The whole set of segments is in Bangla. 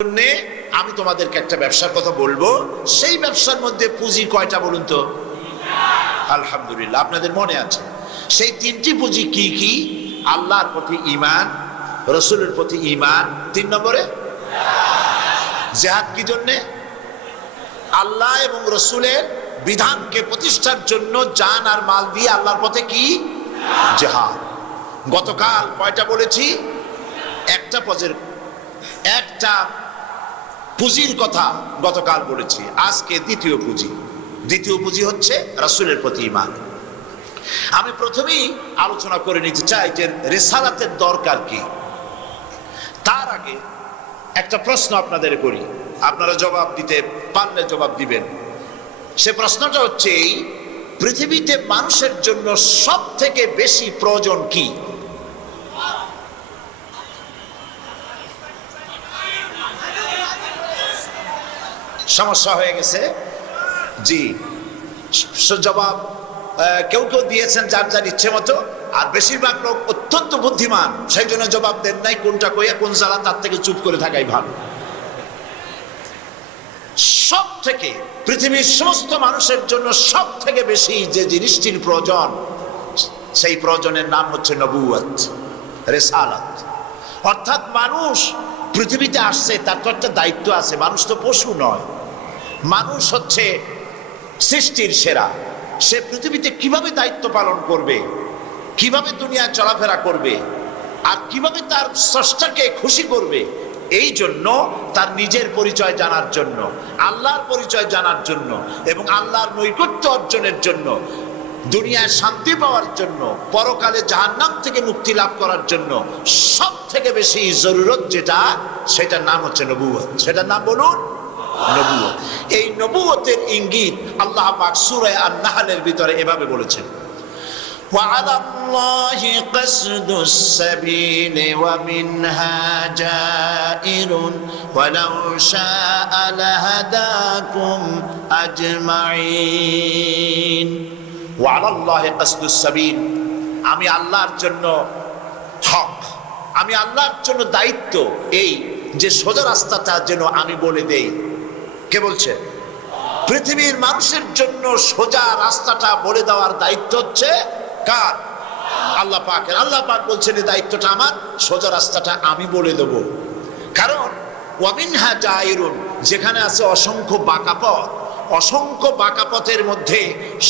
জন্য আমি তোমাদেরকে একটা ব্যবসার কথা বলবো, সেই ব্যবসার মধ্যে পুঁজি কয়টা বলুন তো? আলহামদুলিল্লাহ, আপনাদের মনে আছে। সেই তিনটি পুঁজি কি কি? আল্লাহর প্রতি ঈমান, রাসূলের প্রতি ঈমান, 3 নম্বরে জিহাদ। কি জন্যে? আল্লাহ এবং রাসূলের বিধানকে প্রতিষ্ঠার জন্য জান আর মাল দিয়ে আল্লাহর পথে কি জিহাদ। গতকাল কয়টা বলেছি? একটা পুঁজির কথা গতকাল বলেছি। আজকে দ্বিতীয় পুঁজি হচ্ছে রাসূলের প্রতি ঈমান। আমি প্রথমেই আলোচনা করে নিতে চাই যে রিসালাতের দরকার কি। তার আগে একটা প্রশ্ন আপনাদের করি, আপনারা জবাব দিতে পারলে জবাব দিবেন। সে প্রশ্নটা হচ্ছে এই, পৃথিবীতে মানুষের জন্য সব থেকে বেশি প্রয়োজন কি? সমস্যা হয়ে গেছে জি। জবাব কেউ কেউ দিয়েছেন যার যার ইচ্ছে মতো, আর বেশিরভাগ লোক অত্যন্ত বুদ্ধিমান, সেই জন্য জবাব দেন নাই। কোনটা কইয়া কোন জ্বালা, তার থেকে চুপ করে থাকাই ভালো। সব থেকে পৃথিবীর সমস্ত মানুষের জন্য সব থেকে বেশি যে জিনিসটির প্রয়োজন, সেই প্রয়োজনের নাম হচ্ছে নবুয়ত, রিসালাত। অর্থাৎ মানুষ পৃথিবীতে আসছে, তার তো একটা দায়িত্ব আছে। মানুষ তো পশু নয়, মানুষ হচ্ছে সৃষ্টির সেরা। সে পৃথিবীতে কিভাবে দায়িত্ব পালন করবে, কিভাবে দুনিয়ায় চলাফেরা করবে, আর কিভাবে তার স্রষ্টাকে খুশি করবে, এই জন্য তার নিজের পরিচয় জানার জন্য, আল্লাহর পরিচয় জানার জন্য, এবং আল্লাহর নৈকট্য অর্জনের জন্য, দুনিয়ায় শান্তি পাওয়ার জন্য, পরকালে জাহান্নাম থেকে মুক্তি লাভ করার জন্য সব থেকে বেশি জরুরত যেটা, সেটার নাম হচ্ছে নবুয়ত। সেটার নাম বলুন, নবুয়ত। এই নবুয়তের ইঙ্গিত আল্লাহ পাক সূরা আন-নাহলের ভিতরে এভাবে বলেছেন, وعلى الله قصد السبيل ومنها جائر ولو شاء لهداكم أجمعين وعلى الله قصد السبيل। আমি আল্লাহর জন্য হক, আমি আল্লাহর জন্য দায়িত্ব এই যে সোজা রাস্তাটা যেন আমি বলে দেই। কে বলছে? পৃথিবীর মানুষের জন্য সোজা রাস্তাটা বলে দেওয়ার দায়িত্ব হচ্ছে কার? আল্লাহ পাকের। আল্লাহ পাক বলছেন এই দায়িত্বটা আমার, সোজা রাস্তাটা আমি বলে দেব। কারণ ওয়ামিনহা জায়রুন, যেখানে আছে অসংখ্য বাঁকা পথ, অসংখ্য বাঁকা পথের মধ্যে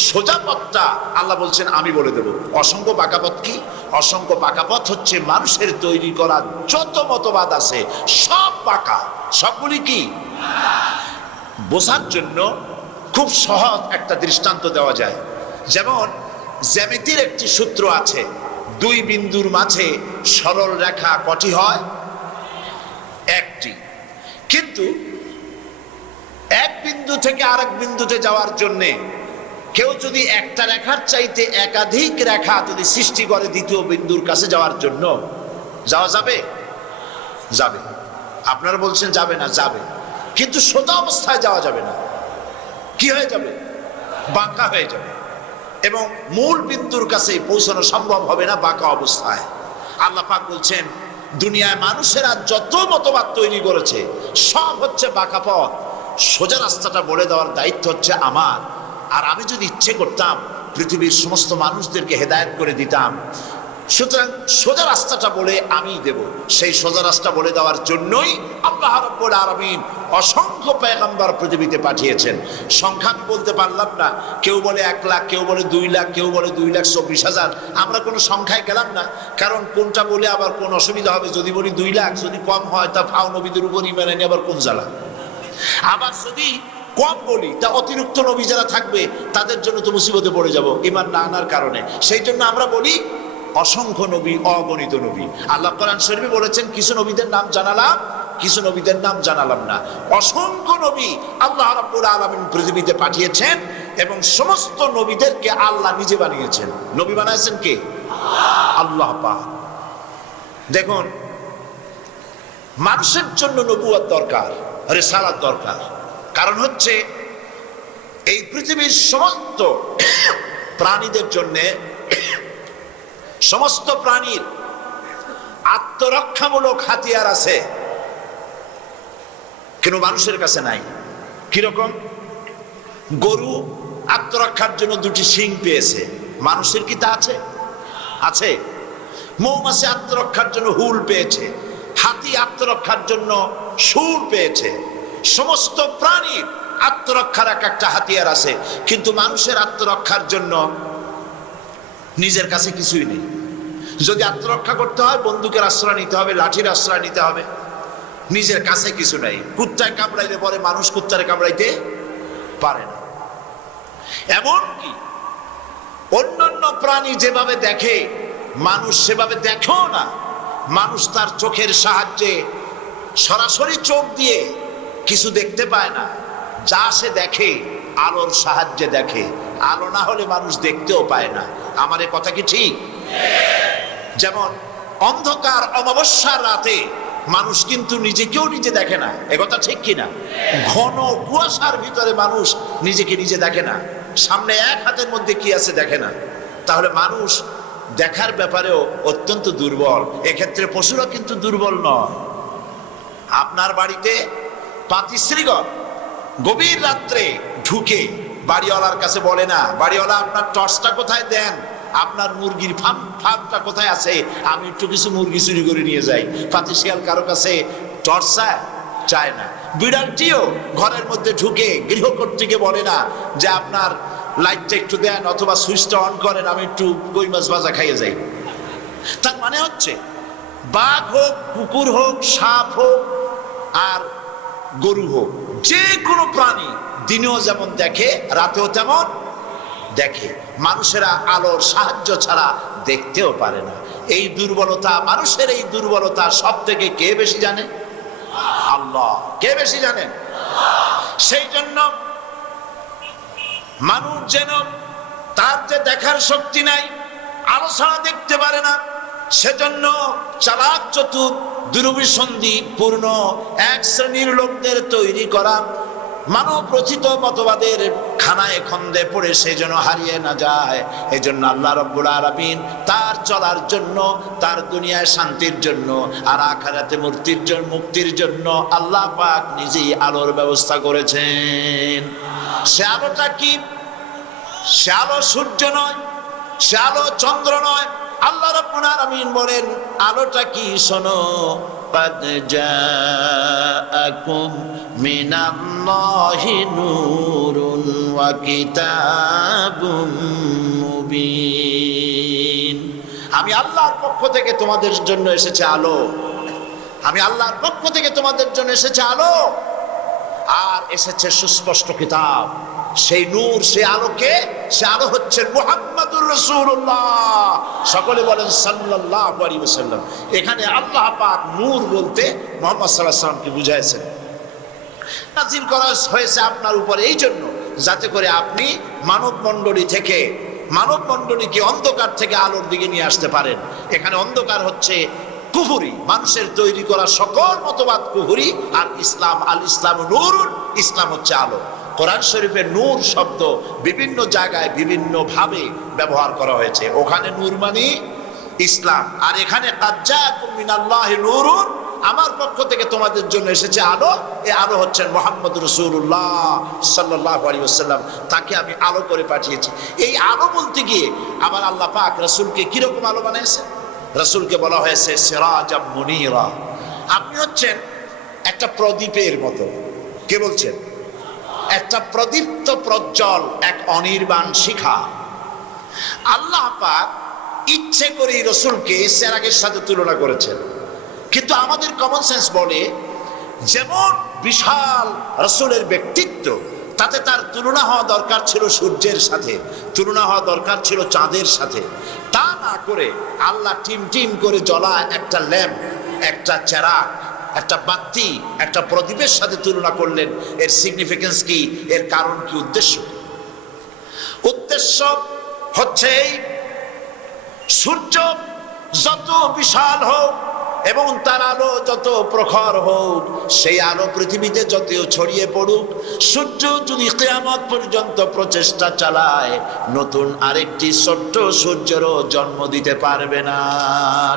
সোজা পথটা আল্লাহ বলছেন আমি বলে দেব। অসংখ্য বাঁকা পথ কি? অসংখ্য বাঁকা পথ হচ্ছে মানুষের তৈরি করা যত মতবাদ আছে সব বাঁকা। সবগুলি কি? বোঝার জন্য খুব সহজ একটা দৃষ্টান্ত দেওয়া যায়। যেমন জ্যামিতির একটি সূত্র আছে, 2 বিন্দুর মাঝে সরল রেখা কটি হয়? একটি। কিন্তু এক বিন্দু থেকে আরেক বিন্দুতে যাওয়ার জন্য কেউ যদি একটা রেখার চাইতে একাধিক রেখা যদি সৃষ্টি করে দ্বিতীয় বিন্দুর কাছে যাওয়ার জন্য, যাওয়া যাবে? যাবে। আপনারা বলছেন যাবে না, যাবে। কিন্তু সোজা অবস্থায় যাওয়া যাবে না। কি হয়ে যাবে? বাঁকা হয়ে যাবে, এবং মূল বিন্দুর কাছে পৌঁছানো সম্ভব হবে না বাঁকা অবস্থায়। আল্লাহ পাক বলছেন দুনিয়ায় মানুষেরা যত মতবাদ তৈরি করেছে সব হচ্ছে বাঁকা পথ, সোজা রাস্তাটা বলে দেওয়ার দায়িত্ব হচ্ছে আমার। আর আমি যদি ইচ্ছে করতাম পৃথিবীর সমস্ত মানুষদেরকে হেদায়েত করে দিতাম। সুতরাং সোজা রাস্তাটা বলে আমি দেব। সেই সোজা রাস্তা বলে দেওয়ার জন্যই আল্লাহ রাব্বুল আলামিন অসংখ্য পয়গম্বর পৃথিবীতে পাঠিয়েছেন। সংখ্যা আমি বলতে পারলাম না। কেউ বলে 1 লাখ, কেউ বলে 2 লাখ, কেউ বলে 2,24,000। আমরা কোনো সংখ্যায় গেলাম না, কারণ কোনটা বলে আবার কোন অসুবিধা হবে। যদি বলি 2 লাখ, যদি কম হয় তা ফাও নবীদের উপর ঈমান আনি আবার কোন জ্বালা। আবার যদি কম বলি তা অতিরিক্ত নবী যারা থাকবে তাদের জন্য তো মুসিবতে পড়ে যাব ঈমান না আনার কারণে। সেই জন্য আমরা বলি অসংখ্য নবী, অগণিত নবী। আল্লাহ কোরআন শরীফে বলেছেন কিছু নবীদের নাম জানালাম, কিছু নবীদের নাম জানালাম না। অসংখ্য নবী আল্লাহ রাব্বুল আলামিন পৃথিবীতে পাঠিয়েছেন, এবং সমস্ত নবীদেরকে আল্লাহ নিজে বানিয়েছেন। নবী বানাইছেন কে? আল্লাহ পাক। দেখুন, মানুষের জন্য নবুয়ত দরকার, রিসালাত দরকার। কারণ হচ্ছে এই পৃথিবীর সমস্ত প্রাণীদের জন্যে, সমস্ত প্রাণীর আত্মরক্ষামূলক হাতিয়ার আছে। কিন্তু মানুষের কাছে নাই। কিরকম? গরু আত্মরক্ষার জন্য দুটি শিং পেয়েছে, মানুষের কি তা আছে? আছে। মৌমাছি আত্মরক্ষার জন্য হুল পেয়েছে, হাতি আত্মরক্ষার জন্য শুঁড় পেয়েছে। সমস্ত প্রাণীর আত্মরক্ষার এক একটা হাতিয়ার আছে, কিন্তু মানুষের আত্মরক্ষার জন্য নিজের কাছে কিছুই নেই। যদি আত্মরক্ষা করতে হয় বন্দুকের আশ্রয় নিতে হবে, লাঠির আশ্রয় নিতে হবে, নিজের কাছে কিছু নাই। কুত্তায় কামড়াইলে পরে মানুষ কুত্তারে কামড়াইতে পারে না। এমনকি অন্যান্য প্রাণী যেভাবে দেখে মানুষ সেভাবে দেখেও না। মানুষ তার চোখের সাহায্যে সরাসরি চোখ দিয়ে কিছু দেখতে পায় না, যা সে দেখে আলোর সাহায্যে দেখে। আলো না হলে মানুষ দেখতেও পায় না। আমার এ কথা কি ঠিক? যেমন অন্ধকার অমাবস্যার রাতে মানুষ কিন্তু নিজেকেও নিজে দেখে না, একথা ঠিক কিনা? ঘন কুয়াশার ভিতরে মানুষ নিজেকে নিজে দেখে না, সামনে এক হাতের মধ্যে কি আছে দেখে না। তাহলে মানুষ দেখার ব্যাপারেও অত্যন্ত দুর্বল। এক্ষেত্রে পশুরা কিন্তু দুর্বল নয়। আপনার বাড়িতে পাতিশ্রীগণ গভীর রাত্রে ঢুকে বাড়িওয়ালার কাছে বলে না, বাড়িওয়ালা আপনার টর্চটা কোথায় দেন, আপনার মুরগির ফার্মটা কোথায় আছে, আমি একটু কিছু মুরগি চুরি করে নিয়ে যাই। পাতিশিয়াল কারো কাছে টর্চ চায় না। বিড়ালটিও ঘরের মধ্যে ঢুকে গৃহকর্ত্রীকে বলে না যে আপনার লাইটটা একটু দেন অথবা সুইচটা অন করেন, আমি একটু কই মাছ ভাজা খাইয়ে যাই। তার মানে হচ্ছে বাঘ হোক, কুকুর হোক, সাপ হোক আর গরু হোক, যে কোনো প্রাণী দিনেও যেমন দেখে রাতেও তেমন দেখে। মানুষেরা আলোর সাহায্য ছাড়া দেখতেও পারে না। এই দুর্বলতা, মানুষের এই দুর্বলতা সব থেকে কে বেশি জানে? আল্লাহ। কে বেশি জানেন? সেই জন্য মানুষ যেন তার যে দেখার শক্তি নাই, আলো ছাড়া দেখতে পারে না, সেজন্য চালাক চতুর দুরভিসন্ধি পূর্ণ এক শ্রেণীর লোকদের তৈরি করা মানব রচিত মতবাদের খানায় খন্দে পড়ে সে যেন হারিয়ে না যায়। এই জন্য আল্লাহ রাব্বুল আলামিন তার চলার জন্য, তার দুনিয়ায় শান্তির জন্য আর আখিরাতে মুক্তির জন্য আল্লাহ পাক নিজেই আলোর ব্যবস্থা করেছেন। সে আলোটা কি? সে আলো সূর্য নয়, সে আলো চন্দ্র নয়। আল্লাহ রাব্বুল আলামিন বলেন আলোটা কি? শোনো, قد جاءكم من الله نور وكتاب مبين। আমি আল্লাহর পক্ষ থেকে তোমাদের জন্য এসেছে আলো। আমি আল্লাহর পক্ষ থেকে তোমাদের জন্য এসেছে আলো, আর এসেছে সুস্পষ্ট কিতাব। সেই নূর, সেই আলোকে, সে আলো হচ্ছে মুহাম্মাদুর রাসূলুল্লাহ। সকলে বলেন সাল্লাল্লাহু আলাইহি ওয়াসাল্লাম। এখানে আল্লাহ পাক নূর বলতে মুহাম্মদ সাল্লাল্লাহু আলাইহি ওয়াসাল্লামকে বুঝাইছেন। নাযিল করা হয়েছে আপনার উপরে এই জন্য, যাতে করে আপনি মানব মণ্ডলীকে অন্ধকার থেকে আলোর দিকে নিয়ে আসতে পারেন। এখানে অন্ধকার হচ্ছে কুফরি, মানুষের তৈরি করা সকল মতবাদ কুফরি। আর ইসলাম, আল ইসলাম নূরুন, ইসলাম হচ্ছে আলো। কোরআন শরীফে নূর শব্দ বিভিন্ন জায়গায় বিভিন্ন ভাবে ব্যবহার করা হয়েছে। ওখানে নূর মানে ইসলাম, আর এখানে কাদ জাআকুম মিনাল্লাহি নূরুন, আমার পক্ষ থেকে তোমাদের জন্য এসেছে আলো। এই আলো হচ্ছেন মুহাম্মদ রাসূলুল্লাহ সাল্লাল্লাহু আলাইহি ওয়াসাল্লাম। তাকে আমি আলো করে পাঠিয়েছি। এই আলো বলতে গিয়ে আবার আল্লাহ পাক রাসূলকে কিরকম আলো বানিয়েছে? রাসূলকে বলা হয়েছে সিরাজাম মুনীরা। আপনি হচ্ছেন একটা প্রদীপের মতো। কে বলছেন? একটা প্রদীপ্ত প্রজ্জ্বল এক অনির্বাণ শিখা। আল্লাহ পাক ইচ্ছে করে রাসূলকে চেরাগের সাথে তুলনা করেছেন, কিন্তু আমাদের কমন সেন্স বলে যেমন বিশাল রাসূলের ব্যক্তিত্ব, তাতে তার তুলনা হওয়া দরকার ছিল সূর্যের সাথে, তুলনা হওয়া দরকার ছিল চাঁদের সাথে। তা না করে আল্লাহ টিম টিম করে জ্বলা একটা ল্যাম্প, একটা চেরাগ, একটা বাতি, একটা প্রদীপের সাথে তুলনা করলেন। এর সিগনিফিকেন্স কি? এর কারণ কি? উদ্দেশ্য হচ্ছে সূর্য যত বিশাল হোক এবং তার আলো যত প্রখর হোক, সেই আলো পৃথিবীতে যতই ছড়িয়ে পড়ুক, সূর্য যদি কিয়ামত পর্যন্ত প্রচেষ্টা চালায়, নতুন আরেকটি ছোট্ট সূর্যেরও জন্ম দিতে পারবে না।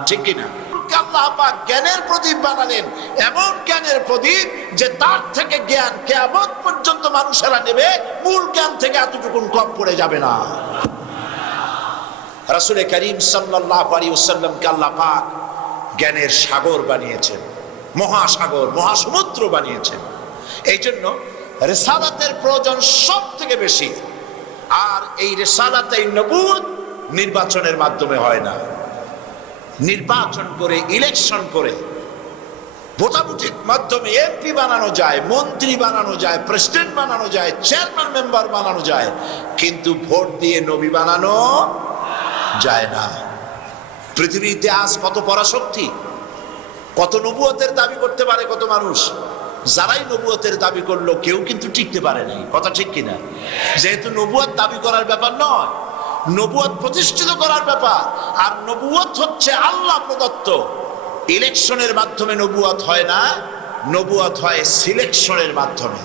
ঠিক কিনা? নূহকে আল্লাহ পাক জ্ঞানের প্রদীপ বানালেন, এমন জ্ঞানের প্রদীপ যে তার থেকে জ্ঞান কিয়ামত পর্যন্ত মানুষেরা নেবে, মূল জ্ঞান থেকে এতটুকুন কম পড়ে যাবে না। রাসূল করিম সাল্লাল্লাহু আলাইহি ওয়াসাল্লামকে আল্লাহ পাক জ্ঞানের সাগর বানিয়েছেন, মহাসাগর, মহাসমুদ্র বানিয়েছেন। এই জন্য রিসালাতের প্রয়োজন সব থেকে বেশি। আর এই রিসালাতে নবুয়ত নির্বাচনের মাধ্যমে হয় না। নির্বাচন করে, ইলেকশন করে, ভোটাভুটির মাধ্যমে এমপি বানানো যায়, মন্ত্রী বানানো যায়, প্রেসিডেন্ট বানানো যায়, চেয়ারম্যান মেম্বার বানানো যায়, কিন্তু ভোট দিয়ে নবী বানানো যায় না। পৃথিবীর ইতিহাস কত পরাশক্তি, কত নবুয়তের দাবি করতে পারে কত মানুষ, যারাই নবুয়তের দাবি করলো কেউ কিন্তু টিকতে পারে নাই। কথা ঠিক কিনা? যেহেতু নবুয়ত দাবি করার ব্যাপার নয়, নবুয়ত প্রতিষ্ঠিত করার ব্যাপার। আর নবুয়ত হচ্ছে আল্লাহ প্রদত্ত। ইলেকশনের মাধ্যমে নবুয়ত হয় না, নবুয়ত হয় সিলেকশনের মাধ্যমে।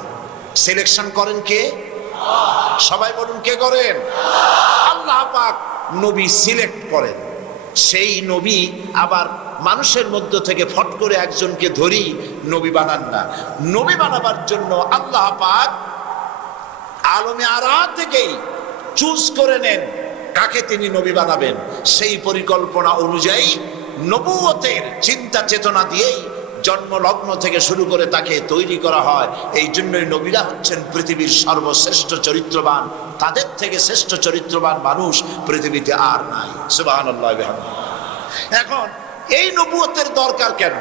সিলেকশন করেন কে? সবাই বলুন, কে করেন? আল্লাহ পাক নবী সিলেক্ট করেন। সেই নবী আবার মানুষের মধ্য থেকে ফট করে একজনকে ধরি নবী বানান না। নবী বানাবার জন্য আল্লাহ পাক আলমে আরা থেকেই চুজ করে নেন কাকে তিনি নবী বানাবেন। সেই পরিকল্পনা অনুযায়ী নবুয়তের চিন্তা চেতনা দিয়েই জন্ম লগ্ন থেকে শুরু করে তাকে তৈরি করা হয়। এই জন্যই নবীরা হচ্ছেন পৃথিবীর সর্বশ্রেষ্ঠ চরিত্রবান। তাদের থেকে শ্রেষ্ঠ চরিত্রবান মানুষ পৃথিবীতে আর নাই। সুবহানাল্লাহ। এখন এই নবুয়তের দরকার কেন,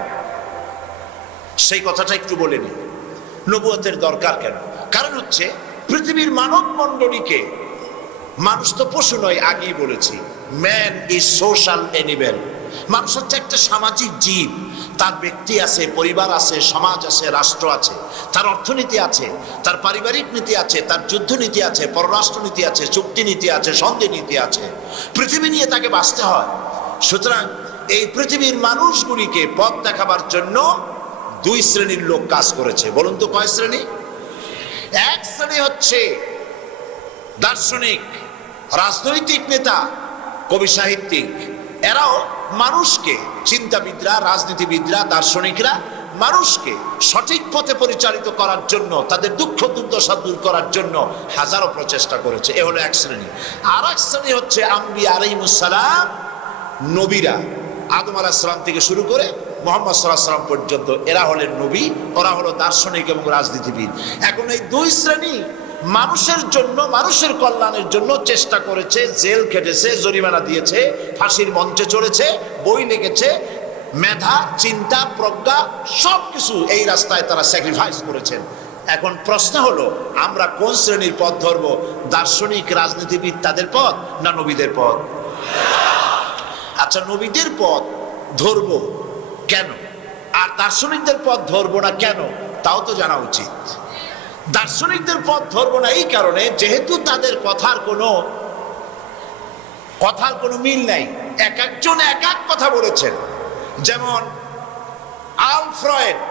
সেই কথাটা একটু বলে নিই। নবুয়তের দরকার কেন? কারণ হচ্ছে পৃথিবীর মানব মণ্ডলীকে, মানুষ তো পশু নয়, আগেই বলেছি, ম্যান ইজ সোশ্যাল অ্যানিমেল। মানুষ হচ্ছে একটা সামাজিক জীব। তার ব্যক্তি আছে, পরিবার আছে, সমাজ আছে, রাষ্ট্র আছে, তার অর্থনীতি আছে, তার পারিবারিক নীতি আছে, তার যুদ্ধ নীতি আছে, পররাষ্ট্র নীতি আছে, চুক্তি নীতি আছে, সন্ধি নীতি আছে। পৃথিবী নিয়ে তাকে বাঁচতে হয়। সুতরাং এই পৃথিবীর মানুষগুলিকে পথ দেখাবার জন্য দুই শ্রেণীর লোক কাজ করেছে। বলুন তো কয় শ্রেণী? এক শ্রেণী হচ্ছে দার্শনিক, রাজনৈতিক নেতা, কবি, সাহিত্যিক। এরাও মানুষকে, চিন্তাবিদরা, রাজনীতিবিদরা, দার্শনিকরা মানুষকে সঠিক পথে পরিচালিত করার জন্য, তাদের দুঃখ দুর্দশা দূর করার জন্য হাজারো প্রচেষ্টা করেছে। এ হলো এক শ্রেণী। আর এক শ্রেণী হচ্ছে আম্বিয়া আলাইহিমুস সালাম, নবীরা, আদম আলাইহিস সালাম থেকে শুরু করে মুহাম্মদ সাল্লাল্লাহু আলাইহি ওয়াসাল্লাম পর্যন্ত। এরা হলেন নবী, ওরা হলো দার্শনিক এবং রাজনীতিবিদ। এখন এই দুই শ্রেণী মানুষের জন্য, মানুষের কল্যাণের জন্য চেষ্টা করেছে, জেল খেটেছে, জরিমানা দিয়েছে, ফাঁসির মঞ্চে চড়েছে, বই লিখেছে, মেধা, চিন্তা, প্রজ্ঞা সবকিছু এই রাস্তায় তারা স্যাক্রিফাইস করেছেন। এখন প্রশ্ন হলো, আমরা কোন শ্রেণীর পথ ধরবো? দার্শনিক, রাজনীতিবিদ তাদের পথ, না নবীদের পথ? আচ্ছা, নবীদের পথ ধরবো কেন, আর দার্শনিকদের পথ ধরবো না কেন, তাও তো জানা উচিত। দার্শনিকদের পথ ধরবো না এই কারণে, যেহেতু তাদের কথার কোনো মিল নাই। এক একজন এক এক কথা বলেছেন। যেমন আলফ্রয়েড,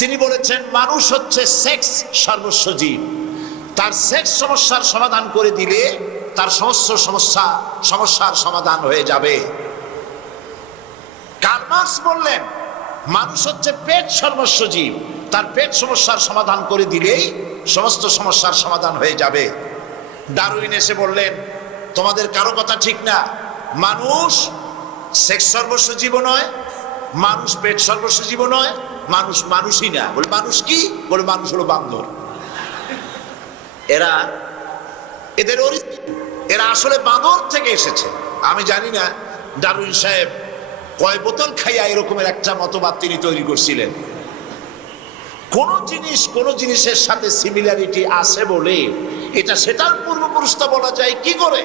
তিনি বলেছেন মানুষ হচ্ছে সেক্স সর্বস্ব জীব। তার সেক্স সমস্যার সমাধান করে দিলে তার সমস্ত সমস্যার সমাধান হয়ে যাবে। কার্ল মার্কস বললেন মানুষ হচ্ছে পেট সর্বস্ব জীব, তার পেট সমস্যার সমাধান করে দিলেই সমস্ত সমস্যার সমাধান হয়ে যাবে। ডারউইন এসে বললেন তোমাদের কারো কথা ঠিক না, মানুষ সেক্স সর্বস্ব জীব নয়, মানুষ পেট সর্বস্ব জীব নয়, মানুষ মানুষই না। বলে মানুষ কি? বলে মানুষ হলো বান্দর। এরা আসলে বাঁদর থেকে এসেছে। আমি জানি না ডারউইন সাহেব কয় বোতল খাইয়া এরকমের একটা মতবাদ তিনি তৈরি করছিলেন। কোন জিনিসের সাথে সিমিলারিটি আছে বলে এটা সেটার পূর্বপুরুষতা বলা যায় কি করে?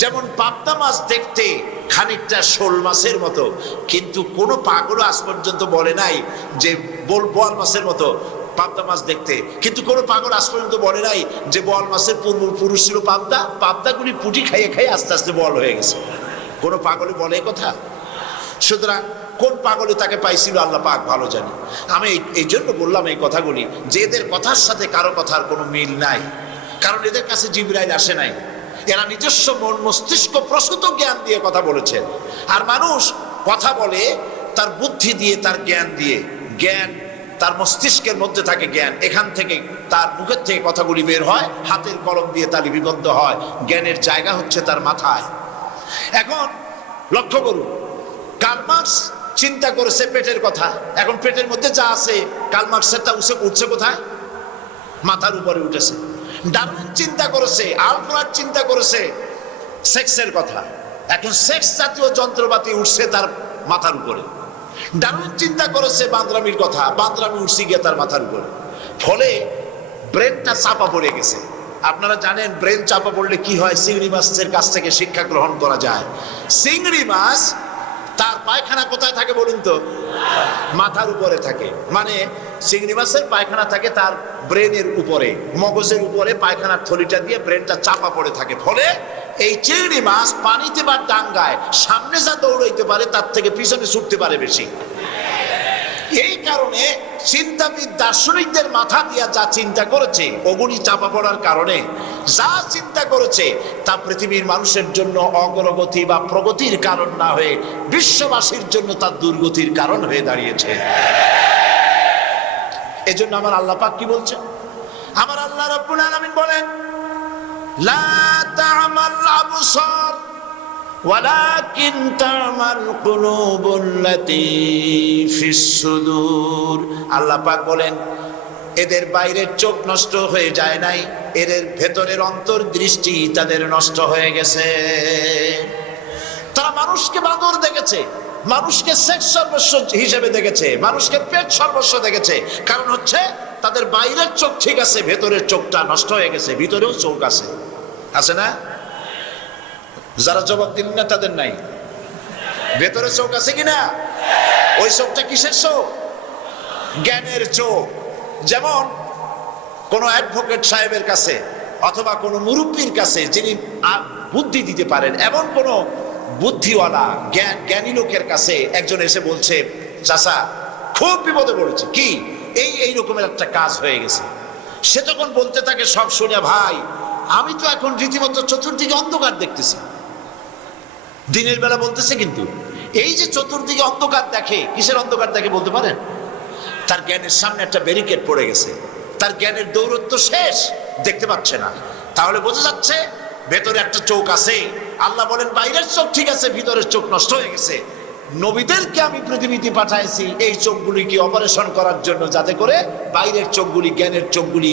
যেমন পাবদা মাছ দেখতে খানিকটা শোল মাছের মতো, কিন্তু কোন পাগল আজ পর্যন্ত বলে নাই যে বোয়াল মাছের মতো পাবদা মাছ দেখতে, কিন্তু কোন পাগল আজ পর্যন্ত বলে নাই যে বোয়াল মাছের পূর্বপুরুষ ছিল পাবদা, পাবদাগুলি পুঁটি খাইয়ে খাইয়ে আস্তে আস্তে বোয়াল হয়ে গেছে। কোন পাগলে বলে কথা? সুতরাং কোন পাগলে তাকে পাইছিল আল্লাহ পাক ভালো জানে। আমি এই জন্য বললাম এই কথাগুলি, যে এদের কথার সাথে কারো কথার কোনো মিল নাই, কারণ এদের কাছে জিবরাইল আসে নাই। এরা নিজস্ব মন মস্তিষ্ক প্রসূত জ্ঞান দিয়ে কথা বলেছেন। আর মানুষ কথা বলে তার বুদ্ধি দিয়ে, তার জ্ঞান দিয়ে, জ্ঞান তার মস্তিষ্কের মধ্যে থাকে জ্ঞান, এখান থেকে তার মুখের থেকে কথাগুলি বের হয়, হাতের কলম দিয়ে তা লিপিবদ্ধ হয়, জ্ঞানের জায়গা হচ্ছে তার মাথায়। এখন লক্ষ্য করুন, কার্ল মার্কস চিন্তা করেছে পেটের কথা, এখন পেটের মধ্যে যা আছে কার্ল মার্কসেরটা উঠছে কোথায়? মাথার উপরে উঠেছে। ডারউইন চিন্তা করেছে, আলফ্রেড চিন্তা করেছে সেক্সের কথা, এখন সেক্স জাতীয় যন্ত্রপাতি উঠছে তার মাথার উপরে। ডারউইন চিন্তা করেছে বান্দরামির কথা, বান্দরামি উঠছে গিয়ে তার মাথার উপরে। ফলে ব্রেনটা চাপা পড়ে গেছে। আপনারা জানেন ব্রেন চাপা পড়লে কি হয়? চিংড়ি মাছের কাছ থেকে শিক্ষা গ্রহণ করা যায়। চিংড়ি মাছ তার পায়খানা কোথায় থাকে বলুন তো? মাথার উপরে থাকে। মানে চিংড়ি মাছের পায়খানা থাকে তার ব্রেনের উপরে, মগজের উপরে পায়খানার থলিটা দিয়ে ব্রেনটা চাপা পড়ে থাকে। ফলে এই চিংড়ি মাছ পানিতে বা ডাঙ্গায় সামনে যা দৌড়াইতে পারে তার থেকে পিছনে ছুটতে পারে বেশি। এই কারণে চিন্তাবিদ দার্শনিকদের মাথা দিয়া যা চিন্তা করেছে ওগুলি চাপা পড়ার কারণে যা চিন্তা করেছে তা পৃথিবীর মানুষের জন্য অগ্রগতি বা প্রগতির কারণ না হয়ে বিশ্ববাসীর জন্য তার দুর্গতির কারণ হয়ে দাঁড়িয়েছে। এজন্য আমার আল্লাহ পাক কি বলছেন? আমার আল্লাহ রাব্বুল আলামিন বলেন, লা তা'মাল আবসার ওয়ালাকিন তা'মাল কুলুবুল্লাতী ফিস সুদূর। আল্লাহ পাক বলেন, এদের বাইরের চোখ নষ্ট হয়ে যায় নাই, এদের ভেতরের অন্তর্দৃষ্টি তাদের নষ্ট হয়ে গেছে। তারা মানুষকে বাঁদর দেখেছে, মানুষকে সেক্স সর্বস্ব হিসেবে দেখেছে, মানুষকে পেট সর্বস্ব দেখেছে। কারণ হচ্ছে তাদের বাইরের চোখ ঠিক আছে, ভেতরের চোখটা নষ্ট হয়ে গেছে। ভিতরেও চোখ আছে, আছে না? যারা জবাব দিলেন না তাদের নাই। ভেতরে চোখ আছে কিনা? ওই চোখটা কিসের চোখ? জ্ঞানের চোখ। যেমন কোন অ্যাডভোকেট সাহেবের কাছে অথবা কোন মুরব্বীর কাছে যিনি বুদ্ধি দিতে পারেন, এমন কোন বুদ্ধিওয়ালা জ্ঞানী লোকের কাছে একজন এসে বলছে, চাচা খুব বিপদে পড়েছে, কি এই রকমের একটা কাজ হয়ে গেছে। সে তখন বলতে থাকে সব শুনে, ভাই আমি তো এখন রীতিমতো চতুর্দিকে অন্ধকার দেখতেছি। দিনের বেলা বলতেছে, কিন্তু এই যে চতুর্দিকে অন্ধকার দেখে, কিসের অন্ধকার দেখে বলতে পারেন? তার জ্ঞানের সামনে একটা ব্যারিকেড পড়ে গেছে, তার জ্ঞানের দৌরত্ব শেষ, দেখতে পাচ্ছে না। তাহলে বোঝা যাচ্ছে ভেতরে একটা চোখ আছে। আল্লাহ বলেন বাইরের চোখ ঠিক আছে, ভিতরের চোখ নষ্ট হয়ে গেছে। নবীদেরকে আমি পৃথিবীতে পাঠাইছি এই চোখগুলিকে অপারেশন করার জন্য, যাতে করে বাইরের চোখগুলি, জ্ঞানের চোখগুলি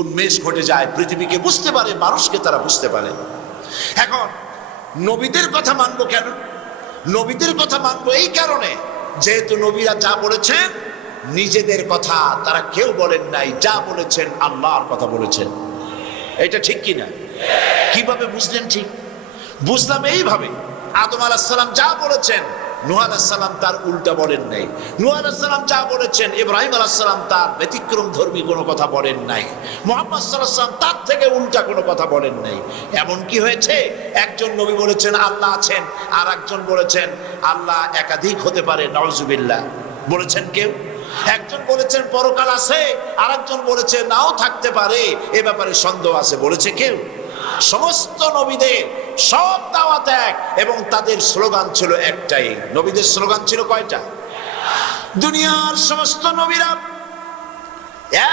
উন্মেষ ঘটে যায়, পৃথিবীকে বুঝতে পারে, মানুষকে তারা বুঝতে পারে। এখন নবীদের কথা মানবো কেন? নবীদের কথা মানবো এই কারণে, যেহেতু নবীরা যা বলেছেন নিজেদের কথা তারা কেউ বলেন নাই, যা বলেছেন আল্লাহর কথা বলেছেন। এটা ঠিক কিনা? কিভাবে বুঝলেন? ঠিক বুঝলাম এইভাবে, আদম আলাইহিস সালাম যা বলেছেন নূহ আলাইহিস সালাম তার উল্টা বলেন নাই। নূহ আলাইহিস সালাম যা বলেছেন ইব্রাহিম আলাইহিস সালাম তার ব্যতিক্রম ধর্মী কোনো কথা বলেন নাই। মুহাম্মদ সাল্লাল্লাহু আলাইহি ওয়াসাল্লাম তার থেকে উল্টা কোনো কথা বলেন নাই। এমন কি হয়েছে, একজন নবী বলেছেন আল্লাহ আছেন, আর একজন বলেছেন আল্লাহ একাধিক হতে পারে, নাউজুবিল্লাহ। বলেছেন কেউ? একজন বলেছেন পরকাল আছে, আর একজন বলেছে নাও থাকতে পারে, এ ব্যাপারে সন্দেহ আছে, বলেছে কেউ? সমস্ত নবীদের সব দাওয়াত এক, এবং তাদের স্লোগান ছিল একটাই। নবীদের স্লোগান ছিল কয়টা? দুনিয়ার সমস্ত নবীরা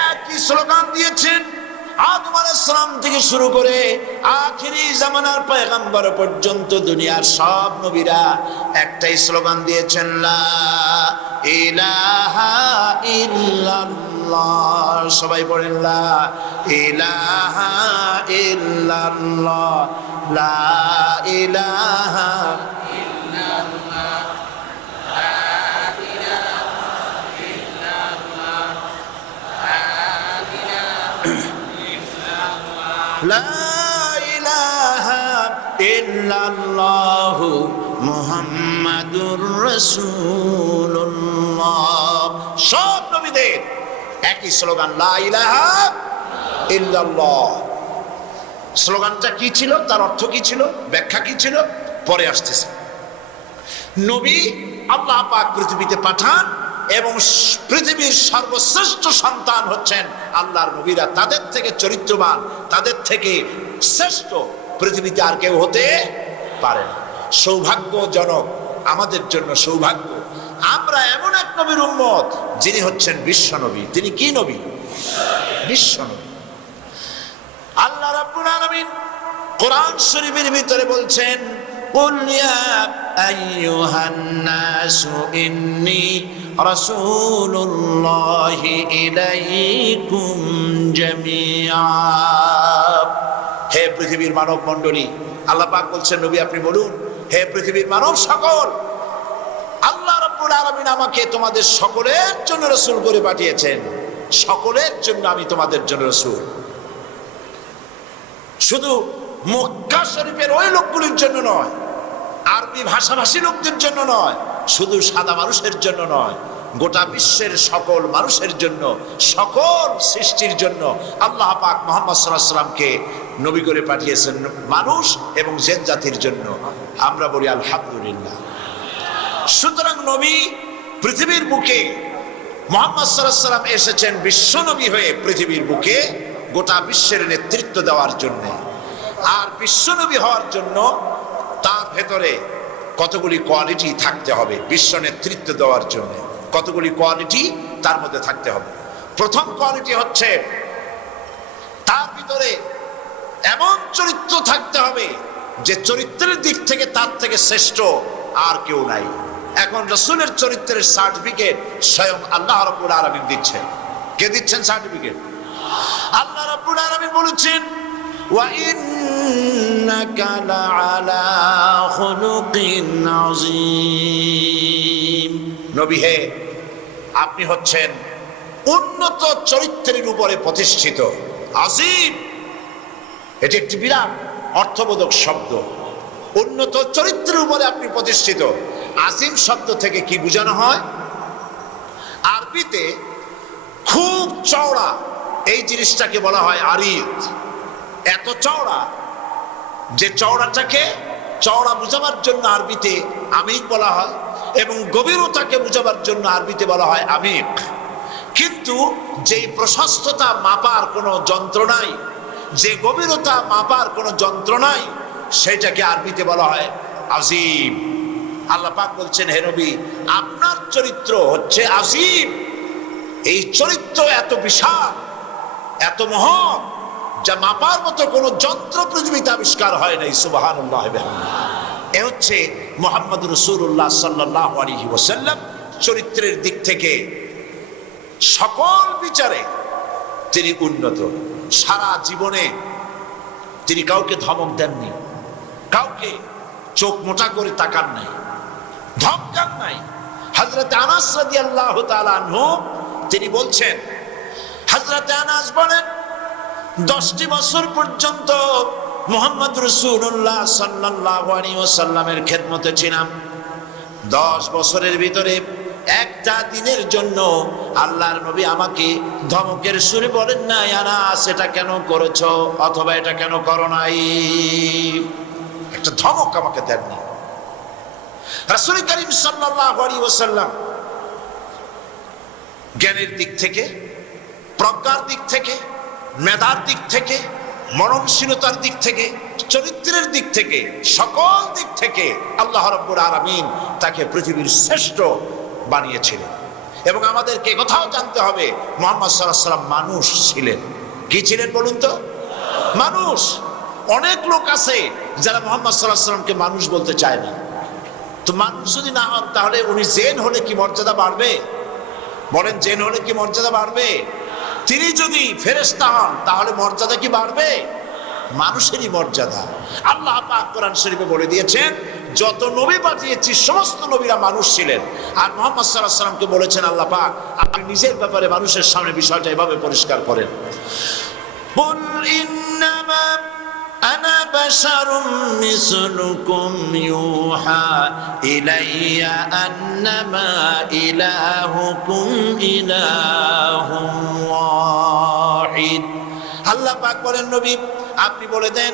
একই স্লোগান দিয়েছেন। আদম আলাইহিস সালাম থেকে শুরু করে আখিরি জামানার পয়গম্বর পর্যন্ত দুনিয়ার সব নবীরা একটাই স্লোগান দিয়েছেন, লা ইলাহা ইল্লাল্লাহ। সবাই বলেন লা ইলাহা ইল্লাল্লাহ, লা ইলাহা ইল্লাল্লাহ, লা ইলাহা ইল্লাল্লাহু মুহাম্মাদুর রাসূলুল্লাহ। সব নবীদের একই স্লোগান, লা ইলাহা ইল্লাল্লাহ। স্লোগানটা কি ছিল, তার অর্থ কি ছিল, ব্যাখ্যা কি ছিল, পরে আসতেছে। নবী আল্লাহ পাক পৃথিবীতে পাঠান, এবং পৃথিবীর সর্বশ্রেষ্ঠ সন্তান হচ্ছেন আল্লাহর নবীরা। তাদের থেকে চরিত্রবান, তাদের থেকে শ্রেষ্ঠ পৃথিবীতে আর কেউ হতে পারে না। সৌভাগ্যজনক, আমাদের জন্য সৌভাগ্য, আমরা এমন এক নবীর উম্মত যিনি হচ্ছেন বিশ্ব নবী। তিনি কি নবী? বিশ্ব নবী। আল্লাহ রাব্বুল আলামিন কোরআন শরীফের ভিতরে বলছেন, কুল ইয়া আইয়ুহান নাসু ইন্নী রাসূলুল্লাহি ইলাইকুম জামিআ। হে পৃথিবীর মানব মণ্ডলী, আল্লাহ পাক বলছেন নবী আপনি বলুন, হে পৃথিবীর মানব সকল, আল্লাহ রাব্বুল আলামিন আমাকে তোমাদের সকলের জন্য রাসূল করে পাঠিয়েছেন। সকলের জন্য আমি তোমাদের জন্য রাসূল। শুধু মক্কা শরীফের ওই লোকগুলির জন্য নয়, আরবি ভাষাভাষী লোকদের জন্য নয়, শুধু সাদা মানুষের জন্য নয়, গোটা বিশ্বের সকল মানুষের জন্য, সকল সৃষ্টির জন্য আল্লাহ পাক মুহাম্মদ সাল্লাল্লাহু আলাইহি ওয়াসাল্লামকে নবী করে পাঠিয়েছেন, মানুষ এবং জিন জাতির জন্য। আমরা বলি আলহামদুলিল্লাহ। সুতরাং নবী পৃথিবীর বুকে মুহাম্মদ সাল্লাল্লাহু আলাইহি ওয়াসাল্লাম এসেছেন বিশ্ব নবী হয়ে পৃথিবীর বুকে গোটা বিশ্বের নেতৃত্ব দেওয়ার জন্য। আর বিশ্ব নবী হওয়ার জন্য তার ভেতরে কতগুলি কোয়ালিটি থাকতে হবে। বিশ্ব নেতৃত্ব দেওয়ার জন্য কতগুলি কোয়ালিটি তার মধ্যে থাকতে হবে। প্রথম কোয়ালিটি হচ্ছে তার ভিতরে এমন চরিত্র থাকতে হবে যে চরিত্রের দিক থেকে তার থেকে শ্রেষ্ঠ আর কেউ নাই। এখন রাসূলের চরিত্রের সার্টিফিকেট স্বয়ং আল্লাহ রাব্বুল আলামিন দিচ্ছেন। কে দিচ্ছেন সার্টিফিকেট? আল্লাহ রাব্বুল আলামিন বলেছেন, ওয়া ইন্নাকা লাআলা খুলুকিন আযীম। নবী হে, আপনি হচ্ছেন উন্নত চরিত্রের উপরে প্রতিষ্ঠিত। আযীম, এটি একটি বিরাট অর্থবোধক শব্দ। উন্নত চরিত্রের উপরে আপনি প্রতিষ্ঠিত। আযীম শব্দ থেকে কি বোঝানো হয়? আরবিতে খুব চওড়া, এই জিনিসটাকে বলা হয় আরিদ। এত চওড়া যে চওড়াটাকে চওড়া বোঝাবার জন্য আরবিতে আমিক বলা হয়, এবং গভীরতাকে বোঝাবার জন্য আরবিতে বলা হয় আমিক। কিন্তু যেই প্রশস্ততা মাপার কোনো যন্ত্র নাই, যে গভীরতা মাপার কোনো যন্ত্র নাই, সেটাকে আরবিতে বলা হয় আযীম। আল্লাহ পাক বলছেন, হে নবী আপনার চরিত্র হচ্ছে আযীম। এই চরিত্র এত বিশাল, এত মহৎ, যা মাপার মতো কোনো যন্ত্র পৃথিবীতে আবিষ্কার হয় নাই। সুবহানাল্লাহ। এ হচ্ছে মুহাম্মদ রাসূলুল্লাহ সাল্লাল্লাহু আলাইহি ওয়াসাল্লাম। চরিত্রের দিক থেকে সকল বিচারে তিনি উন্নত। সারা জীবনে তিনি কাউকে ধমক দেননি, কাউকে চোখ মোটা করে তাকান নাই, ধমকান নাই। হযরত আনাস রাদিয়াল্লাহু তাআলা আনহু তিনি বলছেন, হযরত আনাস বলেন 10টি বছর পর্যন্ত মুহাম্মদ রাসূলুল্লাহ সাল্লাল্লাহু আলাইহি ওয়াসাল্লামের খেদমতে ছিলাম। 10 বছরের ভিতরে একটা দিনের জন্য আল্লাহর নবী আমাকে ধমকের সুরে বলেন নাই, আনাস এটা কেন করেছো, অথবা এটা কেন করো নাই। একটা ধমক আমাকে দেননি। রাসূল করিম সাল্লাল্লাহু আলাইহি ওয়াসাল্লাম জ্ঞানের দিক থেকে, প্রজ্ঞার দিক থেকে, মেধার দিক থেকে, মননশীলতার দিক থেকে, চরিত্রের দিক থেকে, সকল দিক থেকে আল্লাহ রাব্বুল আলামিন তাকে পৃথিবীর শ্রেষ্ঠ বানিয়েছিলেন। এবং আমাদেরকে কথাও জানতে হবে, মুহাম্মদ সাল্লাল্লাহু আলাইহি ওয়াসাল্লাম মানুষ ছিলেন। কি ছিলেন বলুন তো? মানুষ। অনেক লোক আছে যারা মুহাম্মদ সাল্লাল্লাহু আলাইহি ওয়াসাল্লামকে মানুষ বলতে চায় না। তো মানুষ যদি না হন, তাহলে উনি জিন হলে কি মর্যাদা বাড়বে? বলেন, জিন হলে কি মর্যাদা বাড়বে? তিনি যদি ফেরেশতা হন, তাহলে মর্যাদা কি বাড়বে? মানুষেরই মর্যাদা। আল্লাহ পাক কোরআন শরীফে বলে দিয়েছেন, যত নবী পাঠিয়েছি সমস্ত নবীরা মানুষ ছিলেন। আর মুহাম্মদ সাল্লাল্লাহু আলাইহি ওয়াসাল্লামকে বলেছেন আল্লাহ পাক, আপনি নিজের ব্যাপারে মানুষের সামনে বিষয়টা এভাবে পরিষ্কার করেন, কুল ইন্নামা আনা বাশারুম মিসলুকুম ইউহা ইলাইয়া আন্নামা ইলাহুকুম ইলাহুম ওয়াহিদ। আল্লাহ পাক বলেন, নবী আপনি বলে দেন,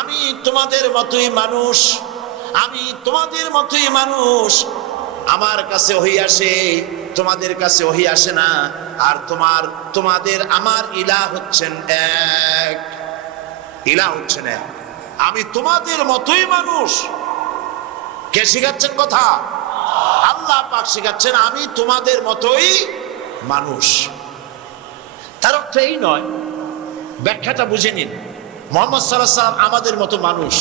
আমি তোমাদের মতোই মানুষ, আমি তোমাদের মতোই মানুষ। আমার কাছে ওহী আসে, তোমাদের কাছে ওহী আসে না। আর তোমাদের আমার ইলাহ হচ্ছেন এক, ইলাহ হচ্ছেন এক। আমি তোমাদের মতোই মানুষ। কে শিখাচ্ছেন কথা? আল্লাহ। আল্লাহ পাক শিখাচ্ছেন আমি তোমাদের মতোই মানুষ। তার অর্থ এই নয়, ব্যাখ্যাটা বুঝে নিন, মুহাম্মদ সাল্লাল্লাহু আলাইহি ওয়াসাল্লাম আমাদের মতো মানুষ,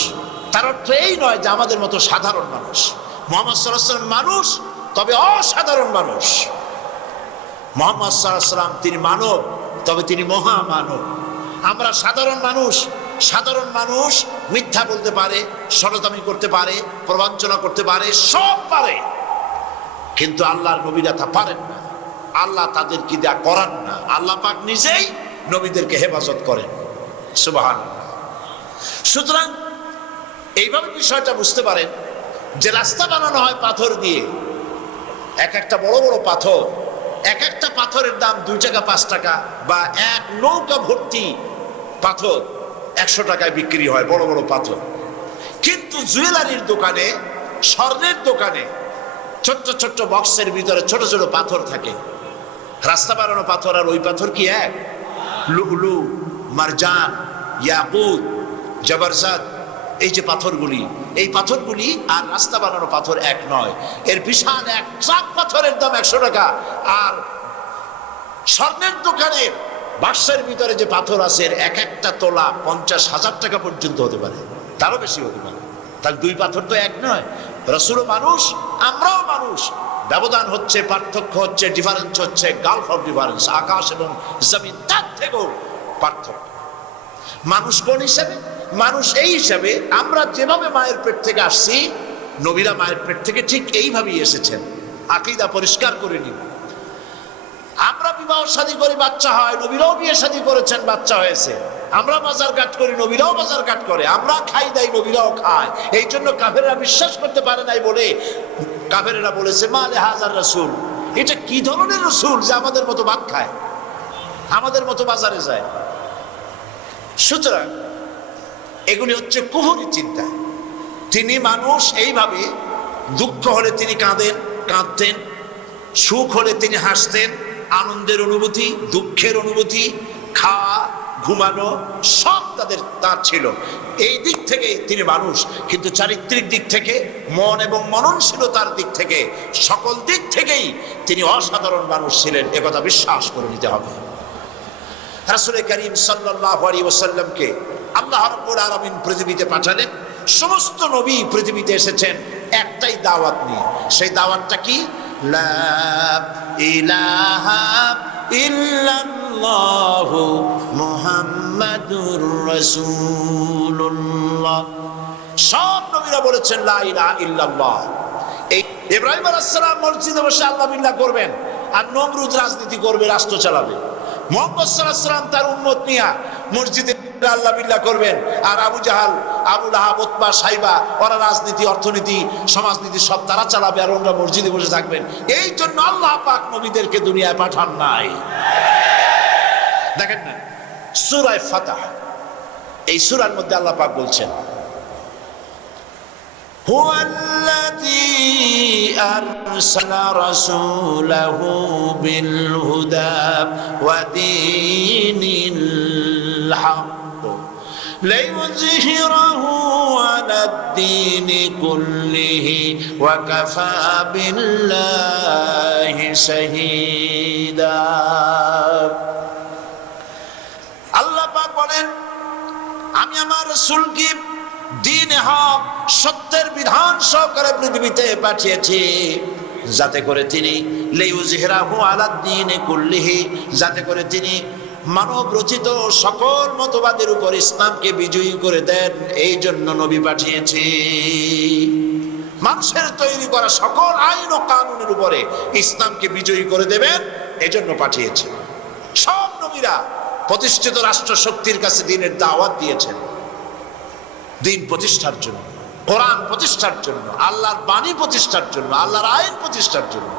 তার অর্থ এই নয় যে আমাদের মতো সাধারণ মানুষ। মুহাম্মদ সাল্লাল্লাহু আলাইহি ওয়াসাল্লাম মানুষ, তবে অসাধারণ মানুষ। মুহাম্মদ সাল্লাল্লাহু আলাইহি ওয়াসাল্লাম তিনি মানব, তবে তিনি মহামানব। আমরা সাধারণ মানুষ। সাধারণ মানুষ মিথ্যা বলতে পারে, ষড়যন্ত্র করতে পারে, প্রবঞ্চনা করতে পারে, সব পারে, কিন্তু আল্লাহর নবীরা তা পারেন না। আল্লাহ তাদেরকে দেয়া করান না। আল্লাহ পাক নিজেই নবীদেরকে হেফাজত করেন। সুবহানাল্লাহ। সুতরাং এইভাবে বিষয়টা বুঝতে পারেন যে রাস্তা বানানো হয় পাথর দিয়ে, এক একটা বড় বড় পাথর, এক একটা পাথরের দাম 2 টাকা 5 টাকা, বা এক নৌকা ভর্তি পাথর 100 টাকায় বিক্রি হয়, বড় বড় পাথর। কিন্তু জুয়েলারির দোকানে, স্বর্ণের দোকানে ছোট্ট ছোট্ট বক্সের ভিতরে ছোট ছোট পাথর থাকে। রাস্তা বানানো পাথর আর ওই পাথর কি এক? লুলু, মারজান, ইয়াকুত, জবরজাত, এই যে পাথরগুলি, এই পাথরগুলি আর রাস্তা বানানো পাথর এক নয়। এর বিশাল এক ট্রাক পাথরের দাম 100 টাকা, আর স্বর্ণের দোকানের বাক্সের ভিতরে যে পাথর আছে এক একটা তোলা 50,000 টাকা পর্যন্ত হতে পারে, তারও বেশি হতে পারে। তাহলে দুই পাথর তো এক নয়। রাসূলও মানুষ, আমরাও মানুষ। ব্যবধান হচ্ছে, পার্থক্য হচ্ছে, ডিফারেন্স হচ্ছে গালফ অফ ডিফারেন্স, আকাশ এবং জমিন, তার থেকেও পার্থক্য। মানুষ কোন হিসাবে? মানুষ এই হিসাবে, আমরা যেভাবে মায়ের পেট থেকে আসছি, নবীরা মায়ের পেট থেকে ঠিক এইভাবেই এসেছেন। আকীদা পরিষ্কার করে নিন। আমরা বিবাহ শাদী করি, বাচ্চা হয়, নবীরাও বিয়ে শাদী করেছেন, বাচ্চা হয়েছে। আমরা বাজার ঘাট করি, নবীরাও বাজার ঘাট করে। আমরা খাই দাই, নবীরাও খায়। এই জন্য কাফেররা বিশ্বাস করতে পারে নাই বলে কাফেররা বলেছে মালে হাজার রাসূল, এটা কি ধরনের রাসূল যে আমাদের মতো ভাত খায়, আমাদের মতো বাজারে যায়। সুতরাং এগুলি হচ্ছে কুফরি চিন্তা। তিনি মানুষ এইভাবে, দুঃখ হলে তিনি কাঁদতেন, সুখ হলে তিনি হাসতেন, আনন্দের অনুভূতি, দুঃখের অনুভূতি, খাওয়া, ঘুমানো সব তার ছিল। এই দিক থেকে তিনি মানুষ, কিন্তু চারিত্রিক দিক থেকে, মন এবং মননশীলতার দিক থেকে, সকল দিক থেকেই তিনি অসাধারণ মানুষ ছিলেন। একথা বিশ্বাস করে নিতে হবে। রাসূল করিম সাল্লাল্লাহু আলাইহি ওয়াসাল্লামকে আল্লাহ রাব্বুল আলামিন পৃথিবীতে পাঠালেন। সমস্ত নবী পৃথিবীতে এসেছেন একটাই দাওয়াত নিয়ে। সেই দাওয়াতটা কি? লা ইলাহা ইল্লাল্লাহু মুহাম্মাদুর রাসূলুল্লাহ। সব নবীরা বলেছেন লা ইলাহা ইল্লাল্লাহ। এই ইব্রাহিম আলাইহিস সালাম মসজিদে বসে আল্লাহ বিল্লাহ করবেন, আর নমরুদ রাজনীতি করবে, রাষ্ট্র চালাবে। মুহাম্মদ সাল্লাল্লাহু আলাইহি ওয়াসাল্লাম তার উম্মত নিয়ে মসজিদে আল্লাহ বিল্লাহ করবেন, আর আবু জাহাল, আবু লাহাব, উতবা, সাইবা ওরা রাজনীতি, অর্থনীতি, সমাজনীতি সব তারা চালাবে, আর ওরা মসজিদে বসে থাকবেন। এই জন্য আল্লাহ পাক নবীদেরকে দুনিয়ায় পাঠান নাই। দেখেন না সূরা ফাতহ, এই সূরার মধ্যে আল্লাহ পাক বলছেন হুয়াল্লাযী আরসালা রাসূলাহু বিল হুদা ওয়া দীনিল হক লিইয়ুযহিরাহু আলাদ-দীনি কুল্লিহি ওয়া কাফা বিল্লাহি শাহীদা। আল্লাহ পাক বলেন আমি আমার রাসূলকে দ্বীন হক, সত্যের বিধান সহকারে পৃথিবীতে পাঠিয়েছি, যাতে করে তিনি লিইয়ুযহিরাহু আলাদ-দীনি কুল্লিহি, যাতে করে তিনি মানব রচিত সকল মতবাদের উপর ইসলামকে বিজয়ী করে দেন। এই জন্য নবী পাঠিয়েছি। মানুষের তৈরি করা সকল আইন ও কানুনের উপরে ইসলামকে বিজয়ী করে দেবেন, এজন্য পাঠিয়েছি। সব নবীরা প্রতিষ্ঠিত রাষ্ট্র শক্তির কাছে দ্বীনের দাওয়াত দিয়েছেন, দ্বীন প্রতিষ্ঠার জন্য, কোরআন প্রতিষ্ঠার জন্য, আল্লাহর বাণী প্রতিষ্ঠার জন্য, আল্লাহর আইন প্রতিষ্ঠার জন্য।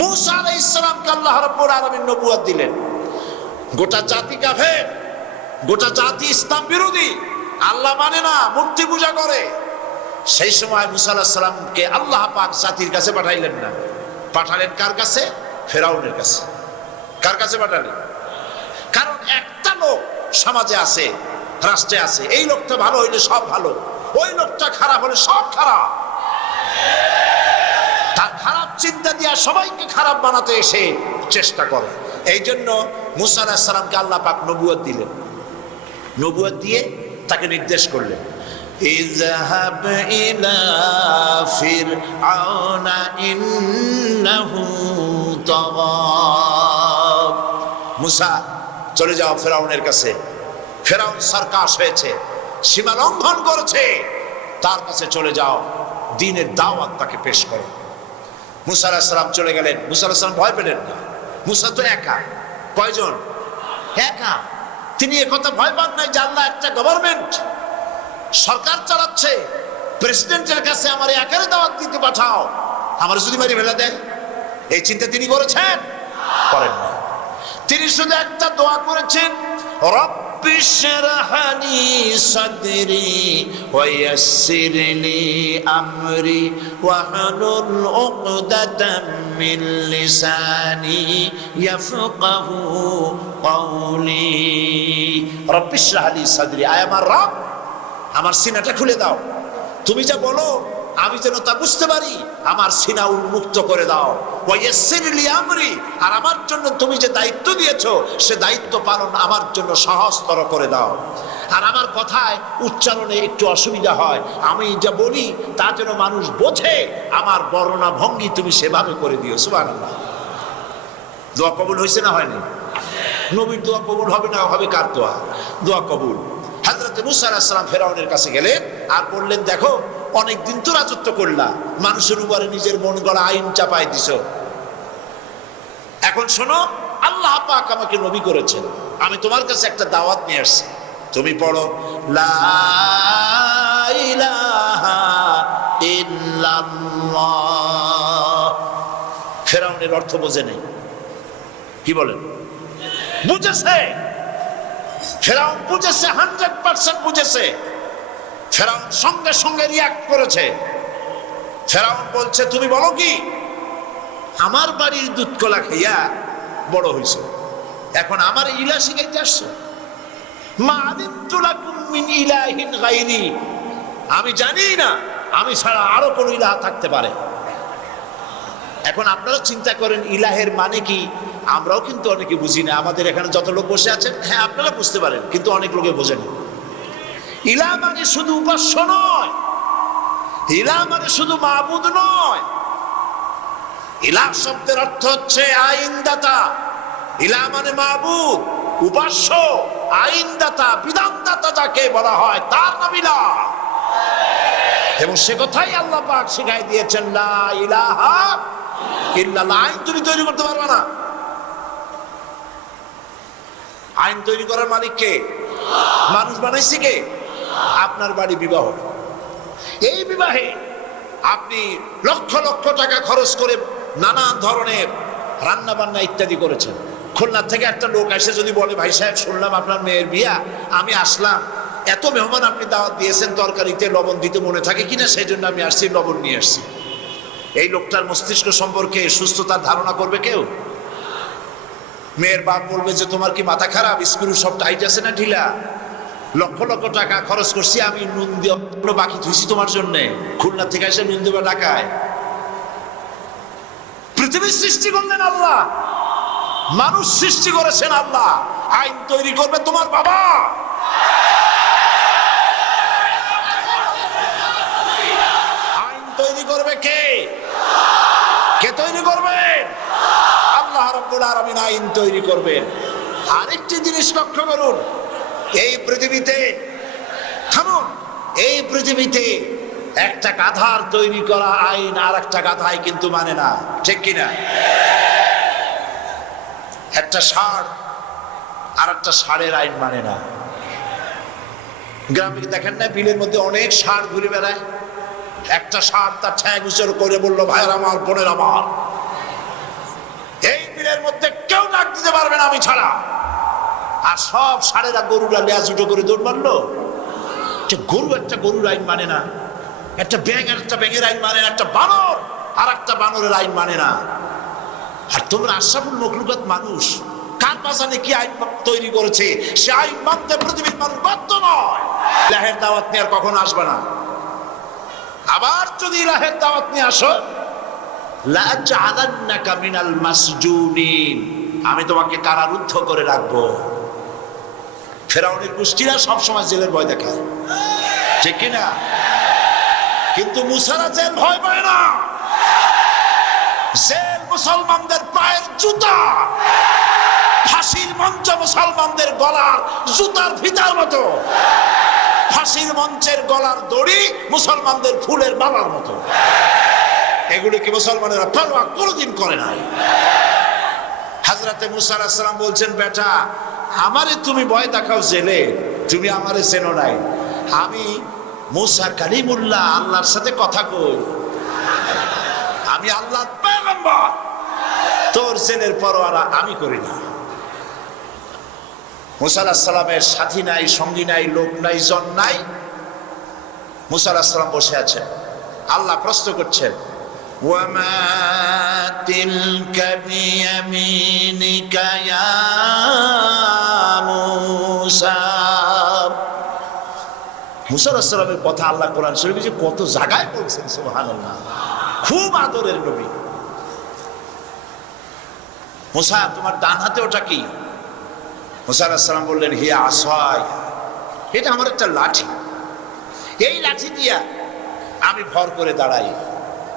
মূসা আলাইহিস সালামকে আল্লাহ রাব্বুল আলামিন নবুয়ত দিলেন। গোটা জাতি কাফের, গোটা জাতি ইসলাম বিরোধী, আল্লাহ মানে না, মূর্তি পূজা করে। সেই সময় মূসা আলাইহিস সালামকে আল্লাহ পাক জাতির কাছে পাঠাইলেন না, পাঠালেন কার কাছে? ফেরাউনের কাছে। কার কাছে পাঠালেন? কারণ একটা লোক সমাজে আছে, রাষ্ট্রে আছে, এই লোকটা ভালো হইলে সব ভালো, ওই লোকটা খারাপ হলে সব খারাপ। তার খারাপ চিন্তা দিয়া সবাইকে খারাপ বানাতে এসে চেষ্টা করে। এই জন্য মুসা আলাইহিস সালামকে আল্লাহ পাক নবুয়ত দিলেন, নবুয়ত দিয়ে তাকে নির্দেশ করলেন, ইযহাব ইলা ফিরআউনা ইন্নাহু তাগা। মুসা চলে যাও ফেরাউনের কাছে, ফেরাউন সরকাশ হয়েছে, সীমা লঙ্ঘন করেছে, তার কাছে চলে যাও, দ্বীনের দাওয়াত তাকে পেশ করো। মুসা আলাইহিস সালাম চলে গেলেন। মুসা আলাইহিস সালাম ভয় পেলেন না, মুসা তো একা। কয়জন? একা। তিনি একথা ভয় পান নাই যে আল্লাহ একটা গভর্নমেন্ট সরকার চালাচ্ছে, প্রেসিডেন্টের কাছে আমার একারে দাওয়াত দিতে পাঠাও, আমার যদি মারি ফেলা দেয়, এই চিন্তা তিনি করেছেন? করেন না। তিনি শুধু একটা দোয়া করেছেন, রব্বি শরহ লি সাদরি ওয়া ইয়াসসির লি আমরি ওয়াহলুল উকদাতাম মিন লিসানি ইয়াফকাহু কওলি। রব্বি শরহ লি সাদরি, আয় আমার রব, আমার সিনাটা খুলে দাও, তুমি যা বলো আমি যেন তা বুঝতে পারি, আমার সিনা উন্মুক্ত করে দাও। ওয়া ইয়াসসির লি আমরি, আর আমার জন্য তুমি যে দায়িত্ব দিয়েছো সে দায়িত্ব পালন আমার জন্য সহজতর করে দাও। আর আমার কথায় উচ্চারণে একটু অসুবিধা হয়, আমি যা বলি তা যেন মানুষ বোঝে, আমার বর্ণনা ভঙ্গি তুমি সেভাবে করে দিও। সুবহানাল্লাহ। দোয়া কবুল হয়েছে না হয়নি? নবীর দোয়া কবুল হবে না হবে কার দোয়া? দোয়া কবুল। হযরত মুসা আলাইহিস সালাম ফেরাউনের কাছে গেলেন আর বললেন, দেখো অনেকদিন তো রাজত্ব করলা, মানুষের উপরে নিজের মন গড়া আইন চাপাই দিছো, এখন শোনো আল্লাহ পাক আমাকে নবী করেছেন, আমি তোমার কাছে একটা দাওয়াত নিয়ে আসছি, তুমি পড়ো লা ইলাহা ইল্লাল্লাহ। ফেরাউনের অর্থ বোঝে নেই, কি বলেন? বুঝেছে, ফেরাউন বুঝেছে, 100% বুঝেছে। ফেরাউন সঙ্গে সঙ্গে রিয়াক্ট করেছে। ফেরাউন বলছে, তুমি বলো কি, আমার বাড়ির দুধ কলা খাইয়া বড় হইছো, এখন আমার ইলা শিখাইতে আসছো? মা আলিমতু লাকুম মিন ইলাহিন গায়রি, আমি জানি না আমি ছাড়া আরো কোন ইলাহ থাকতে পারে। এখন আপনারা চিন্তা করেন ইলাহের মানে কি? আমরাও কিন্তু অনেকে বুঝি না। আমাদের এখানে যত লোক বসে আছেন, হ্যাঁ আপনারা বুঝতে পারেন, কিন্তু অনেক লোকে বোঝেন। ইলাহ মানে শুধু উপাস্য নয়, ইলাহ মানে শুধু মাবুদ নয়। ইলাহ শব্দের অর্থ হচ্ছে আইনদাতা। ইলাহ মানে মাবুদ, উপাস্য, আইনদাতা, বিধানদাতা যাকে বলা হয় তার নাম ইলাহ। এবং সে কথাই আল্লাহ পাক শিখাই দিয়েছেন, লা ইলাহা ইল্লাল্লাহ। আইন তুমি তৈরি করতে পারবে না। আইন তৈরি করার মালিক কে? মানুষ বানাইছে কে? আপনার বাড়ি বিবাহ, এই বিবাহে আপনি লক্ষ লক্ষ টাকা খরচ করে নানা ধরনের রান্না বান্না ইত্যাদি করেছেন। খুলনা থেকে একটা লোক এসে যদি বলে, ভাই সাহেব শুনলাম আপনার মেয়ের বিয়া, আমি আসলাম, এত মেহমান আপনি দাওয়াত দিয়েছেন, তরকারিতে লবণ দিতে মনে থাকে কিনা সেই জন্য আমি আসছি, লবণ নিয়ে আসছি। এই লোকটার মস্তিষ্ক সম্পর্কে সুস্থতার ধারণা করবে কেউ? মেয়ের বাপ বলবে যে তোমার কি মাথা খারাপ, স্ক্রু সব টাইট আছে না ঢিলা? লক্ষ লক্ষ টাকা খরচ করছি, আমি নুন দিয়ে বাকি ধুইছি তোমার জন্য, খুলনা থেকে এসে নুন দেবে ঢাকায়। পৃথিবীর সৃষ্টি করলেন আল্লাহ, মানুষ সৃষ্টি করেছেন আল্লাহ, আইন তৈরি করবে তোমার বাবা। আইন তৈরি করবে কে? কে তৈরি করবে? আল্লাহ রাব্বুল আলামিন আইন তৈরি করবেন। আরেকটি জিনিস লক্ষ্য করুন, এই পৃথিবীতে, থামুন, এই পৃথিবীতে একটা গাধার তৈরি করা আইন আর একটা গাধাই কিন্তু মানে না, ঠিক কিনা? একটা ষাঁড় আর একটা ষাঁড়ের আইন মানে না। গ্রামে দেখেন না, বিলের মধ্যে অনেক ষাঁড় ঘুরে বেড়ায়, একটা ষাঁড় তার ঠ্যাং উঁচু করে বললো, ভাইয়ের আমার, বোনের আমার, এই বিলের মধ্যে কেউ ডাক দিতে পারবে না আমি ছাড়া। আর সব ষাঁড়েরা গরুরা লেজ উঠো করে দৌড় মারলো। গরু একটা গরুর আইন মানে না, একটা ব্যাঙ আর একটা ব্যাঙের আইন মানে না, একটা বানর আর একটা বানরের আইন মানে না। আর তোমরা আশরাফুল মখলুকাত মানুষ, কার বাজানে কি আইন তৈরি করেছে সে আইন মানতে পৃথিবীর মানুষ বাধ্য নয়। ইলাহের দাওয়াত নিয়ে আর কখনো আসবে না। আবার যদি ইলাহের দাওয়াত নিয়ে আসো, লাআজআলান্নাকা মিনাল মাসজুনিন, আমি তোমাকে কারারুদ্ধ করে রাখবো। ফেরাউনের গোষ্ঠীরা সবসময় জেলের ভয় দেখায়, ঠিক কিনা? কিন্তু মুসারা জেল ভয় পায় না। জেল মুসলমানদের পায়ের জুতা, ফাঁসির মঞ্চ মুসলমানদের গলার জুতার ফিতার মতো, ফাঁসির মঞ্চের গলার দড়ি মুসলমানদের ফুলের মালার মতো। এগুলিকে মুসলমানেরা পরোয়া কোনোদিন করে নাই। হযরতে মুসা আলাইহিস সালাম বলছেন, বেটা আমারে তুমি ভয় দেখাও জেলে, তুমি আমারে চেনো নাই। আমি মুসা কালিমুল্লাহ, আল্লাহর সাথে কথা কই, আমি আল্লাহর পয়গম্বর, তোর জেলের পরোয়া আমি করি না। মুসা আলাইহিস সালামের সাথী নাই, সঙ্গী নাই, লোক নাই, জন নাই। মুসা আলাইহিস সালাম বসে আছেন, আল্লাহ প্রশ্ন করছেন, ওয়ামা তিলকা বিয়ামিনিকা ইয়া মুসা। মুসা আলাইহিস সালামের কথা আল্লাহ কোরআন শরীফে যে কত জায়গায় বলছেন, সুবহানাল্লাহ। খুব আদরের নবী। মুসা, তোমার ডান হাতে ওটা কি? মুসা আলাইহিস সালাম বললেন, হিয়া আসায়, এটা আমার একটা লাঠি। এই লাঠি দিয়া আমি ভর করে দাঁড়াই,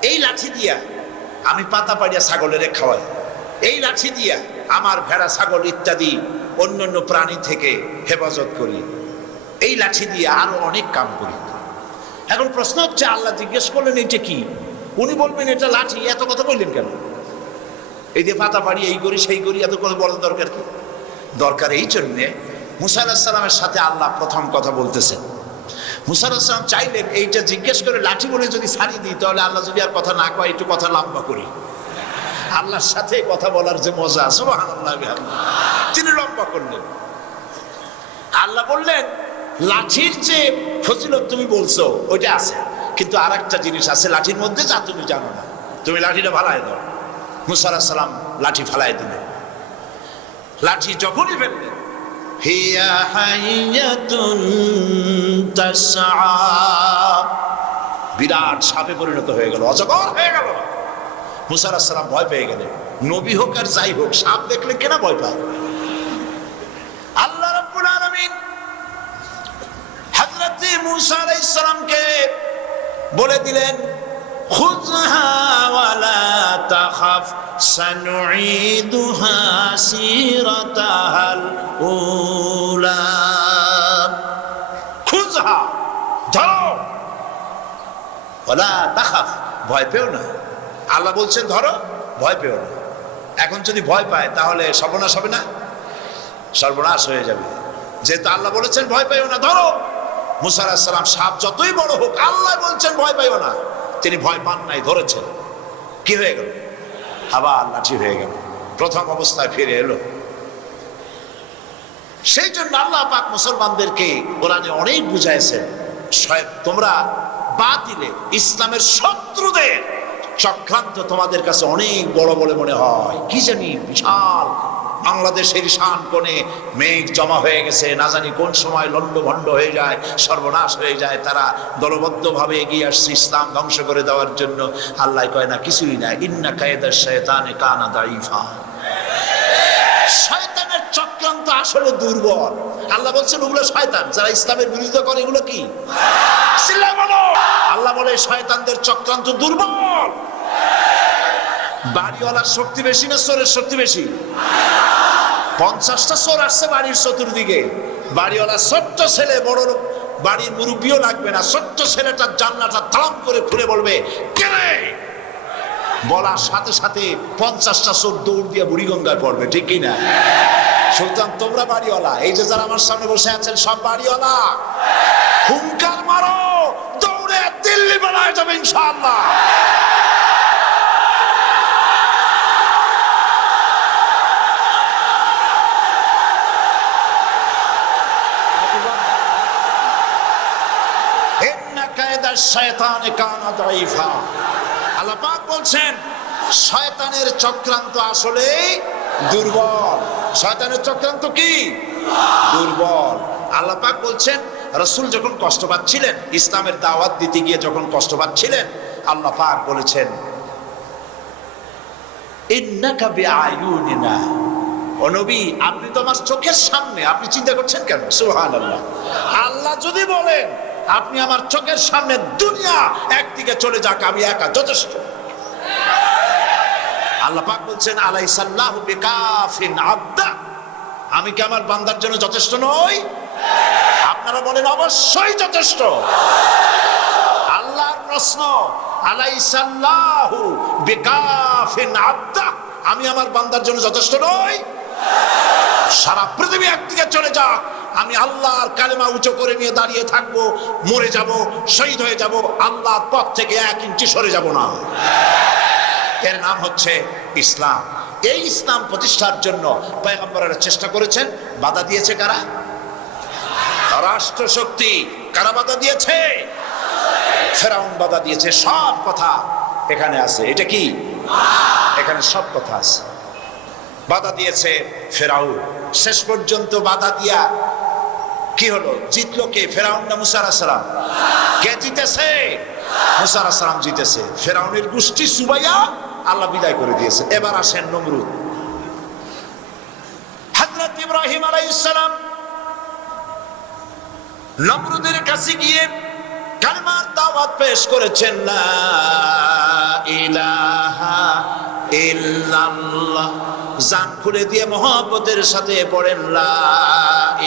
এই লাঠি দিয়া আমি পাতা পাড়িয়া ছাগলের খাওয়াই, এই লাঠি দিয়া আমার ভেড়া ছাগল ইত্যাদি অন্যান্য প্রাণী থেকে হেফাজত করি, এই লাঠি দিয়ে আরো অনেক কাম করি। এখন প্রশ্ন হচ্ছে, আল্লাহ জিজ্ঞেস করলেন এটা কি? উনি বলবেন এটা লাঠি, এত কথা বললেন কেন? এই যে পাতা পাড়ি, এই করি সেই করি, এত কথা বলার দরকার কি? দরকার এই জন্যে মুসা আলাইহিস সালামের সাথে আল্লাহ প্রথম কথা বলতেছেন। মুসা আলাইহিস সালাম চাইলেন এইটা জিজ্ঞেস করে লাঠি বলে যদি ছাড়িয়ে দিই, তাহলে আল্লাহ যদি আর কথা না কয়, একটু কথা লম্বা করি। আল্লাহর সাথে কথা বলার যে মজা, সুবহানাল্লাহ, তিনি লম্বা করলেন। আল্লাহ বললেন, লাঠির যে ফজিলত তুমি বলছো ওইটা আছে, কিন্তু আর একটা জিনিস আছে লাঠির মধ্যে, যা তুমি জানো না, তুমি লাঠিটা ফালাই দাও। মুসা আলাইহিস সালাম লাঠি ফালাই দিলেন। লাঠি যখনই ফেললেন, হিয়া হাইয়াতুন তাসআ, বিরাট সাপে পরিণত হয়ে গেল, অজগর হয়ে গেল। মুসা আলাইহিস সালাম ভয় পেয়ে গেলেন। নবী হোক আর যাই হোক, সাপ দেখলে কেনা ভয় পায়? আল্লাহ রাব্বুল আলামিন হযরতে মুসা আলাইহিস সালামকে বলে দিলেন, খুযহা ওয়ালা তাখাফ সানুঈদুহা সিরাতাহাল উলা। খুযহা, ধরো, ওয়ালা তাখাফ, ভয় পেও না। আল্লাহ বলছেন ধরো, ভয় পেও না। এখন যদি ভয় পায় তাহলে সর্বনাশ হবে না? সর্বনাশ হয়ে যাবে। যেহেতু আল্লাহ বলেছেন ভয় পেও না, ধরো। মুসা আলাইহিস সালাম সাপ যতই বড় হোক, আল্লাহ বলছেন ভয় পেও না, তিনি ভয় পান নাই, ধরেছেন। কি হয়ে গেল? আবার লাঠি হয়ে গেল, প্রথম অবস্থায় ফিরে এলো। সেই জন্য আল্লাহ পাক মুসলমানদেরকে কোরআনে অনেক বুঝাইছেন, তোমরা বাতিলে ইসলামের শত্রুদের চক্রান্ত তোমাদের কাছে অনেক বড় বলে মনে হয়। কি জানি বিশাল বাংলাদেশের শান কোণে মেঘ জমা হয়ে গেছে, না জানি কোন সময় লন্ডভন্ড হয়ে যায়, সর্বনাশ হয়ে যায়। তারা দলবদ্ধভাবে এগিয়ে আসছে ইসলাম ধ্বংস করে দেওয়ার জন্য। আল্লাহ কয় না, কিছুই না, ইন্না কায়দাশ শায়তানে কানা দাঈফা। শয়তানের চক্রান্ত আসলে দুর্বল। আল্লাহ বলছেন ওগুলো শয়তান, যারা ইসলামের বিরোধিতা করে এগুলো কি? আল্লাহ বলে শয়তানদের চক্রান্ত দুর্বল। বাড়িওয়ালার শক্তি বেশি না চোরের শক্তি বেশি? 50টা চোর আসছে বাড়ির চতুর্দিকে, বাড়িওয়ালা ছোট্ট ছেলে, বড় বাড়ির মুরব্বীও লাগবে না, ছোট্ট ছেলেটার জানলাটা তালাম করে খুলে বলবে কে রে, বলার সাথে সাথে 50টা চোর দৌড় দিয়ে বুড়িগঙ্গায় পড়বে, ঠিক কিনা? সুতরাং তোমরা বাড়িওয়ালা, এই যে যারা আমার সামনে বসে আছেন সব বাড়িওয়ালা, হুঙ্কার মারো, দৌড়ে দিল্লি বেলায় যাবে ইনশাআল্লাহ। আল্লাহ পাক বলছেন শয়তানের চক্রান্ত আসলে দুর্বল। শয়তানের চক্রান্ত কি? দুর্বল। আল্লাহ পাক বলছেন রাসূল যখন কষ্ট পাচ্ছিলেন, ইসলামের দাওয়াত দিতে গিয়ে যখন কষ্ট পাচ্ছিলেন, আল্লাহ পাক বলেছেন ইন্নাকা বিআয়ুনিনা, ও নবী আপনি তো আমার চোখের সামনে, আপনি চিন্তা করছেন কেন? সুবহানাল্লাহ। আল্লাহ যদি বলেন আপনি আমার চোখের সামনে, দুনিয়া একদিকে চলে যাক, আমি একা যথেষ্ট। আল্লাহ পাক বলছেন আলাইসাল্লাহু বিকাফিন আবদা, আমি কি আমার বান্দার জন্য যথেষ্ট নই? আপনারা বলেন অবশ্যই যথেষ্ট। আল্লাহর প্রশ্ন, আলাইসাল্লাহু বিকাফিন আবদা, আমি আমার বান্দার জন্য যথেষ্ট নই? সারা পৃথিবী একদিকে চলে যাক, আমি আল্লাহর কালেমা উঁচু করে নিয়ে দাঁড়িয়ে থাকবো, মরে যাব, শহীদ হয়ে যাব, আল্লাহর পথ থেকে 1 ইঞ্চি সরে যাব না। এর নাম হচ্ছে ইসলাম। এই ইসলাম প্রতিষ্ঠার জন্য পয়গম্বরেরা চেষ্টা করেছেন। বাধা দিয়েছে কারা? রাষ্ট্রশক্তি। কারা বাধা দিয়েছে? ফেরাউন বাধা দিয়েছে। সব কথা এখানে আছে। এটা কি? এখানে সব কথা আছে। বাধা দিয়েছে ফেরাউন। শেষ পর্যন্ত বাধা দিয়া কি হলো? জিতলো কে? ফেরাউন না মুসা আলাইহিস সালাম? কে জিতেছে? মুসা আলাইহিস সালাম জিতেছে। ফেরাউনের গোষ্ঠী সুবাইয়া আল্লাহ বিদায় করে দিয়েছে। এবার আসেন নমরুদ। হযরত ইব্রাহিম আলাইহিস সালাম নমরুদের কাছে গিয়ে কালেমার দাওয়াত পেশ করেছেন, লা ইলাহা ইল্লাল্লাহ। জান খুলে দিয়ে মহব্বতের সাথে পড়েন, লা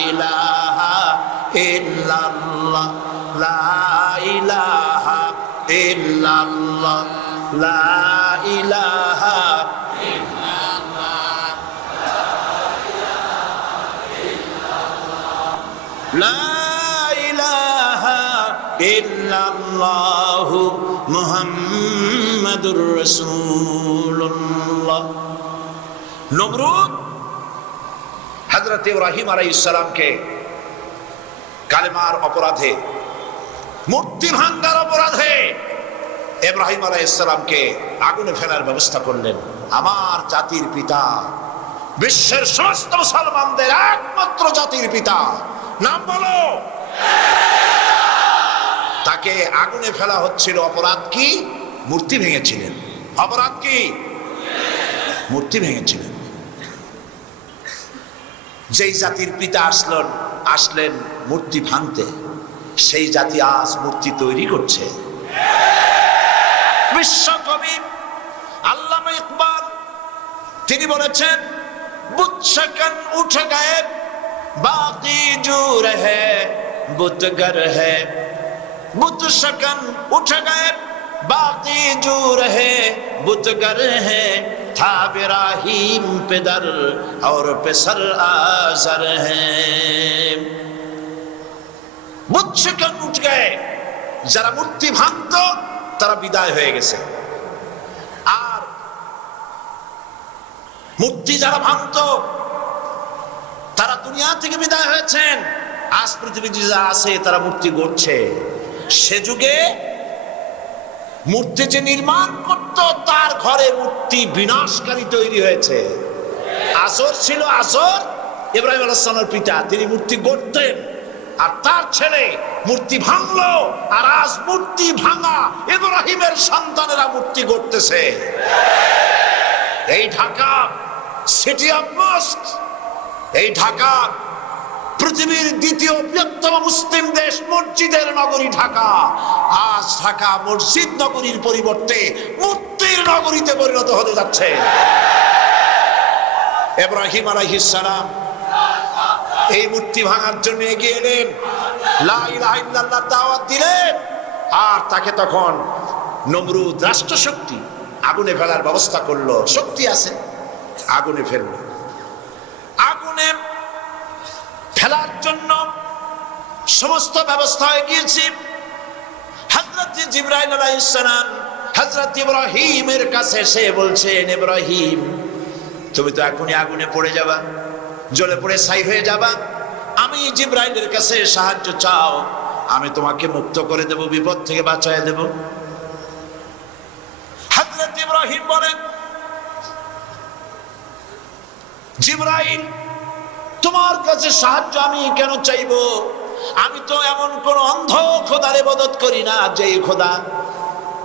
ইলাহা ইল্লাল্লাহ, লা ইলাহা ইল্লাল্লাহ, লা ইলাহা ইল্লাল্লাহ, লা ইলাহা ইল্লাল্লাহ মুহাম্মাদুর রাসূলুল্লাহ। নমরুদ হযরত ইব্রাহিম আলাইহিস সালামকে কালেমার অপরাধে, মূর্তি ভাঙার অপরাধে ইব্রাহিম আলাইহিস সালামকে আগুনে ফেলার ব্যবস্থা করলেন। আমার জাতির পিতা, বিশ্বের সমস্ত মুসলমানদের একমাত্র জাতির পিতা, নাম বলো। তাকে আগুনে ফেলা হচ্ছিল। অপরাধ কি? মূর্তি ভেঙেছিলেন। অপরাধ কি? মূর্তি ভেঙেছিলেন। যেই জাতির পিতা আসলেন মূর্তি ভাঙতে, সেই জাতি আজ মূর্তি তৈরি করছে। বিশ্বকবি আল্লামা ইকবাল তিনি বলেছেন, বুত शकन उठ गए बाकी जो रहे बुतगर है, बुत शकन उठ गए बाकी जो रहे बुतगर है, था इब्राहिम पेदर और पेसर आजर है। বুত शकन उठ गए, যারা মূর্তি ভাঙত তারা বিদায় হয়ে গেছে। আর মূর্তি যারা ভাঙত তারা দুনিয়া থেকে বিদায় হয়েছেন। আজ পৃথিবীতে যা আছে তারা মূর্তি গড়ছে। সে যুগে মূর্তি যে নির্মাণ করত, তার ঘরে মূর্তি বিনাশকারী তৈরি হয়েছে। আসর ছিল, আসর ইব্রাহিম আলাইহিস সালামের পিতা, তিনি মূর্তি গড়তেন। আর তার ছেলে মূর্তি ভাঙলো, আর আজ মূর্তি ভাঙা ইব্রাহিমের সন্তানেরা মূর্তি গড়তেছে। এই ঢাকা সিটি অফ মস্ক, এই ঢাকা পৃথিবীর দ্বিতীয় বৃহত্তম মুসলিম দেশ, মসজিদের নগরী ঢাকা। আজ ঢাকা মসজিদ নগরীর পরিবর্তে মূর্তির নগরীতে পরিণত হতে যাচ্ছে। ইব্রাহিম আলাইহিস সালাম এই মূর্তি ভাঙার জন্য এগিয়ে এলেন, লা ইলাহা ইল্লাল্লাহ দাওয়াত দিলেন। আর তাকে তখন নমরুদ রাষ্ট্রশক্তি আগুনে ফেলার ব্যবস্থা করলো। শক্তি আছে, আগুনে ফেলল। আগুনে ফেলার জন্য সমস্ত ব্যবস্থা হয়ে গিয়েছে। হযরত জিবরাইল আলাইহিস সালাম হযরত ইব্রাহিমের কাছে এসে বলছেন, ইব্রাহিম তুমি তো এখনই আগুনে পড়ে যাবা, জ্বলে পড়ে ছাই হয়ে যাবা। আমি জিবরাইলের কাছে সাহায্য চাও, আমি তোমাকে মুক্ত করে দেব, বিপদ থেকে বাঁচায় দেব। হযরত ইব্রাহিম বলেন, জিবরাইল তোমার কাছে সাহায্য আমি কেন চাইবো? আমি তো এমন কোন অন্ধ খোদার ইবাদত করি না, যে খোদা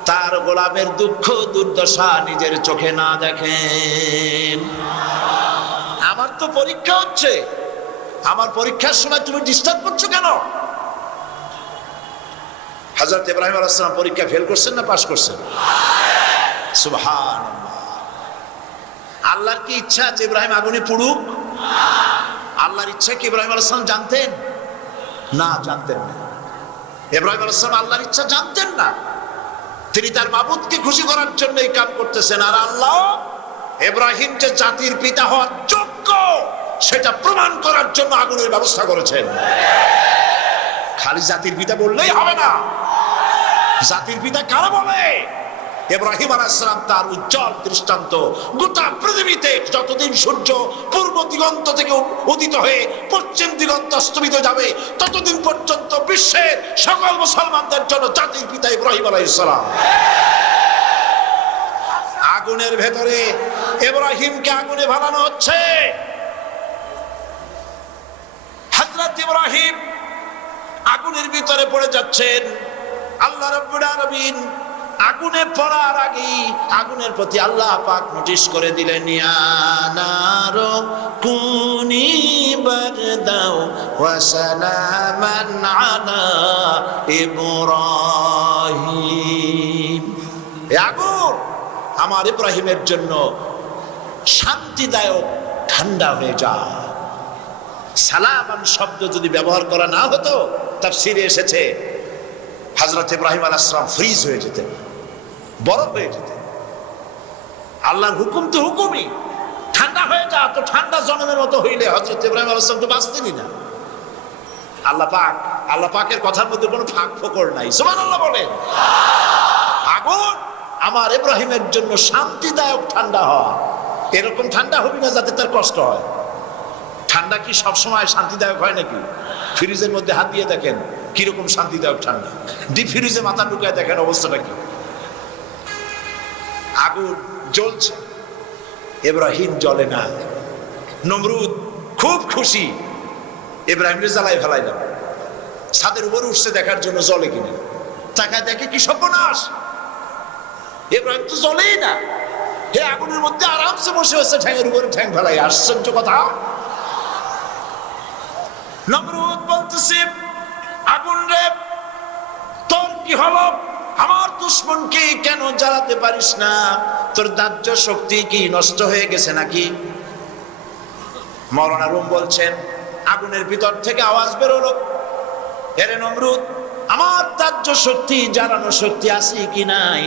তার গোলামের দুঃখ দুর্দশা নিজের চোখে না দেখেন? আমার তো পরীক্ষা হচ্ছে, আমার পরীক্ষার সময় তুমি ডিস্টার্ব করছো কেন? হযরত ইব্রাহিম আলাইহিস সালাম পরীক্ষা ফেল করছেন না পাস করছেন? সুবহানাল্লাহ। আল্লাহর কি ইচ্ছা যে ইব্রাহিম আগুনে পুড়ুক? আল্লাহর ইচ্ছা কি ইব্রাহিম আলাইহিস সালাম জানতেন? না, জানতেন না। ইব্রাহিম আলাইহিস সালাম আল্লাহর ইচ্ছা জানতেন না। তিনি তার মাবুদকে খুশি করার জন্য এই কাজ করতেছেন। আর আল্লাহ ইব্রাহিম যে জাতির পিতা হওয়ার যোগ্য সেটা প্রমাণ করার জন্য আগুনের ব্যবস্থা করেছেন। খালি জাতির পিতা বললেই হবে না। জাতির পিতা কারা বলে? ইব্রাহিম আলাইহিস সালাম তার উজ্জ্বল দৃষ্টান্ত গোটা পৃথিবীতে যতদিন সূর্য পূর্ব দিগন্ত থেকে উদিত হয়ে পশ্চিম দিগন্ত অস্তমিত যাবে ততদিন পর্যন্ত বিশ্বের সকল মুসলমানদের জন্য জাতির পিতা ইব্রাহিম আলাইহিস সালাম। আগুনের ভেতরে ইব্রাহিমকে আগুনে ভালানো হচ্ছে। হযরত ইব্রাহিম আগুনের ভিতরে পড়ে যাচ্ছেন। আল্লাহ রাব্বুল আলামিন আগুনে পড়ার আগে আগুনের প্রতি আল্লাহ পাক নোটিশ করে দিলেন, ইয়া নারু কুনি বারদাও ওয়া সালামান আলা ইব্রাহিম। এই আগুন আমার ইব্রাহিমের জন্য শান্তিদায়ক ঠান্ডা হয়ে যা। সালামান শব্দ যদি ব্যবহার করা না হতো তাফসীরে এসেছে হযরত ইব্রাহিম আলাইহিস সালাম ফ্রিজ হয়ে যেতেন, বরফ হয়ে যেতেন। আল্লাহর হুকুম তো হুকুমই, ঠান্ডা হয়ে যা। তো ঠান্ডা জনমের মতো হইলে হযরত ইব্রাহিম আলাইহিস সালাম তো বাঁচতেনই না। আল্লাহ পাকের কথার মধ্যে কোনো ফাঁক ফোকর নাই। সুবহানাল্লাহ বলেন। আগুন আমার ইব্রাহিমের জন্য শান্তিদায়ক ঠান্ডা হওয়া। এরকম ঠান্ডা হবে না যাতে তার কষ্ট হয়। ঠান্ডা কি সবসময় শান্তিদায়ক হয় নাকি? ফ্রিজের মধ্যে হাত দিয়ে দেখেন কিরকম শান্তিদায়ক ঠান্ডা। ডিপ ফ্রিজে মাথা ঢুকায় দেখেন অবস্থাটা কি। আগুন জ্বলছে, ইব্রাহিম জ্বলে না। নমরুদ খুব খুশি, ইব্রাহিমকে জ্বালায় ফেলাইলাম। ছাদের উপরে উঠছে দেখার জন্য জ্বলে কিনা। তাকায় দেখে কি সর্বনাশ, ইব্রাহিম তো জ্বলেই না। হে আগুনের মধ্যে আরামসে বসে হচ্ছে, ঠ্যাঙের উপরে ঠ্যাং ফেলাই। আশ্চর্য কথা। নমরুদ বলতেছে, আগুন রে তোর কি হলো? আমার দুশমনকে কেন জ্বালাতে পারিস না? তোর দাহ্য শক্তি কি নষ্ট হয়ে গেছে নাকি? মাওলানা রুম বলছেন, আগুনের ভিতর থেকে আওয়াজ বেরোলো, এরে নমরুদ, আমার দাহ্য শক্তি জ্বালানো শক্তি আছে কি নাই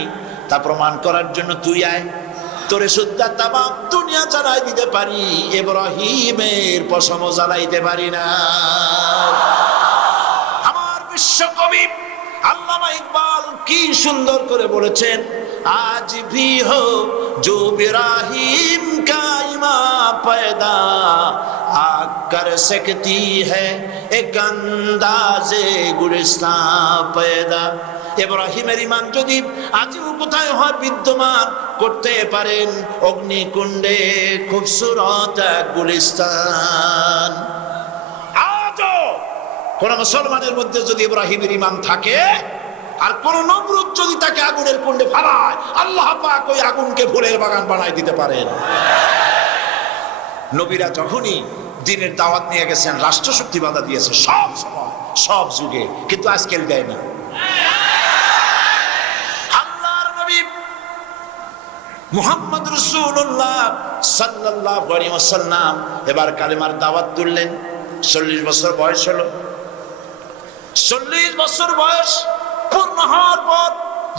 তা প্রমাণ করার জন্য তুই আয়। তোরে সুদ্ধা তামাম দুনিয়া জ্বালাই দিতে পারি, ইব্রাহিমের পশম জ্বালাইতে পারি না। আমার বিশ্বকবি আল্লামা ইকবাল কি সুন্দর করে বলেছেন, আজ ভি হো জো ইব্রাহিম কা ইমা पैदा आग कर सकती है एक अंदाज़े गुलिस्तान पैदा। ইব্রাহিমের ঈমান যদি আজও কোথায় হয় বিদ্যমান করতে পারেন অগ্নিকুণ্ডে খুবসুরত গুলিস্তান। আজও কোন মুসলমানের মধ্যে যদি ইব্রাহিমের ঈমান থাকে আর কোন নমরুদ যদি তাকে আগুনের কুণ্ডে ফেলায়, আল্লাহ পাক ওই আগুনকে ফুলের বাগান বানায় দিতে পারেন। নবীরা যখনই দ্বীনের দাওয়াত নিয়ে গেছেন রাষ্ট্রশক্তি বাধা দিয়েছে, সব সময় সব যুগে, কিন্তু আজকাল দেয় না। আল্লাহর নবী মুহাম্মদ রাসূলুল্লাহ সাল্লাল্লাহু আলাইহি ওয়াসাল্লাম এবার কালেমার দাওয়াত তুললেন। 40 বছর বয়স হলো। 40 বছর বয়স পূর্ণ হওয়ার পর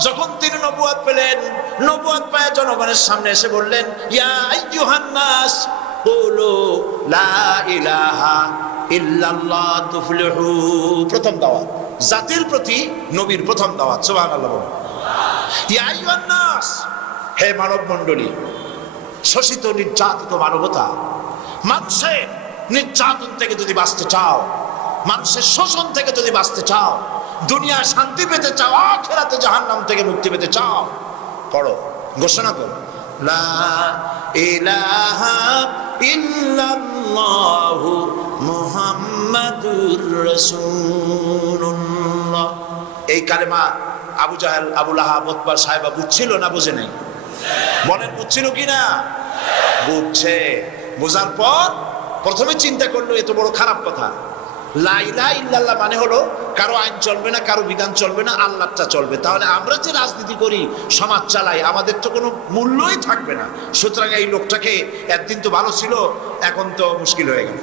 যখন তিনি নবুয়ত পেলেন, নবুয়ত পেয়ে জনগণের সামনে এসে বললেন, ইয়া আইয়ুহান নাস কুলু লা ইলাহা ইল্লাল্লাহ তুফলিহু। প্রথম দাওয়াত, জাতির প্রতি নবীর প্রথম দাওয়াত। সুবহানাল্লাহ বলুন। ইয়া আইয়ুহান নাস, হে মানব মণ্ডলী, শোষিত নির্যাতিত মানবতা, মানুষের নির্যাতন থেকে যদি বাঁচতে চাও, মানুষের শোষণ থেকে যদি বাঁচতে চাও, দুনিয়া শান্তি পেতে চাও, আখিরাতে জাহান্নাম থেকে মুক্তি পেতে চাও, পড়ো, ঘোষণা করো, লা ইলাহা ইল্লাল্লাহু মুহাম্মাদুর রাসূলুল্লাহ। এই কালেমা আবু জাহেল, আবু লাহাব, উতবা, সাইবা বুঝছিল না বুঝে নাই? বলেন বুঝছিল কি না? বুঝছে। বোঝার পর প্রথমে চিন্তা করলো এত বড় খারাপ কথা। লা ইলাহা ইল্লাল্লাহ মানে হলো কারো আইন চলবে না, কারো বিধান চলবে না, আল্লাহটা চলবে। তাহলে আমরা যে রাজনীতি করি, সমাজ চালাই, আমাদের তো কোনো মূল্যই থাকবে না। সুতরাং এই লোকটাকে একদিন তো ভালো ছিল, এখন তো মুশকিল হয়ে গেল।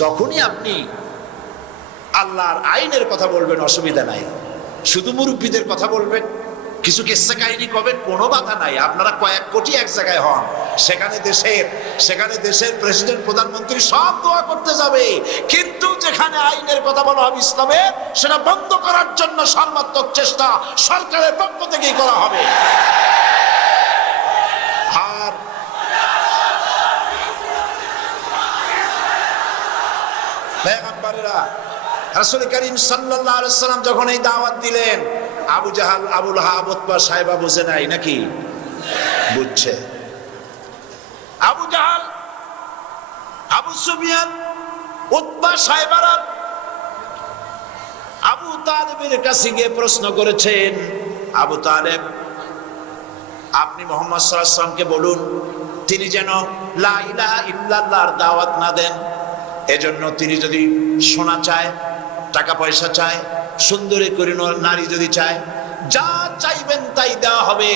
যখনই আপনি আল্লাহর আইনের কথা বলবেন অসুবিধা নাই, শুধু মুরব্বীদের কথা বলবেন, কিছু কিস্সা কাহিনী করবেন, কোনো বাধা নাই। আপনারা কয়েক কোটি এক জায়গায় হন, সেখানে দেশের প্রেসিডেন্ট, প্রধানমন্ত্রী সব দোয়া করতে যাবে। কিন্তু যেখানে আইনের কথা বলা হবে ইসলামের, সেটা বন্ধ করার জন্য সর্বাত্মক চেষ্টা সরকারের পক্ষ থেকেই করা হবে। আর পয়গম্বরেরা, রাসূল করিম সাল্লাল্লাহু আলাইহি ওয়াসাল্লাম যখন এই দাওয়াত দিলেন, আবু জাহাল, আবু লাহাব, উতবা, সাইবা বুঝে নাই নাকি? বুঝছে। আবু জাহাল, আবু সুফিয়ান, উতবা, সাইবারা আবু তালেবের কাছে গিয়ে প্রশ্ন করেছেন, আবু তালেব, আপনি মুহাম্মদ সাল্লাল্লাহু আলাইহি ওয়াসাল্লামকে বলুন তিনি যেন লা ইলাহা ইল্লাল্লাহর দাওয়াত না দেন। এজন্য তিনি যদি সোনা চায়, টাকা পয়সা চায়, সুন্দরী করে নারী যদি চায়, যা চাইবেন তাই দেওয়া হবে,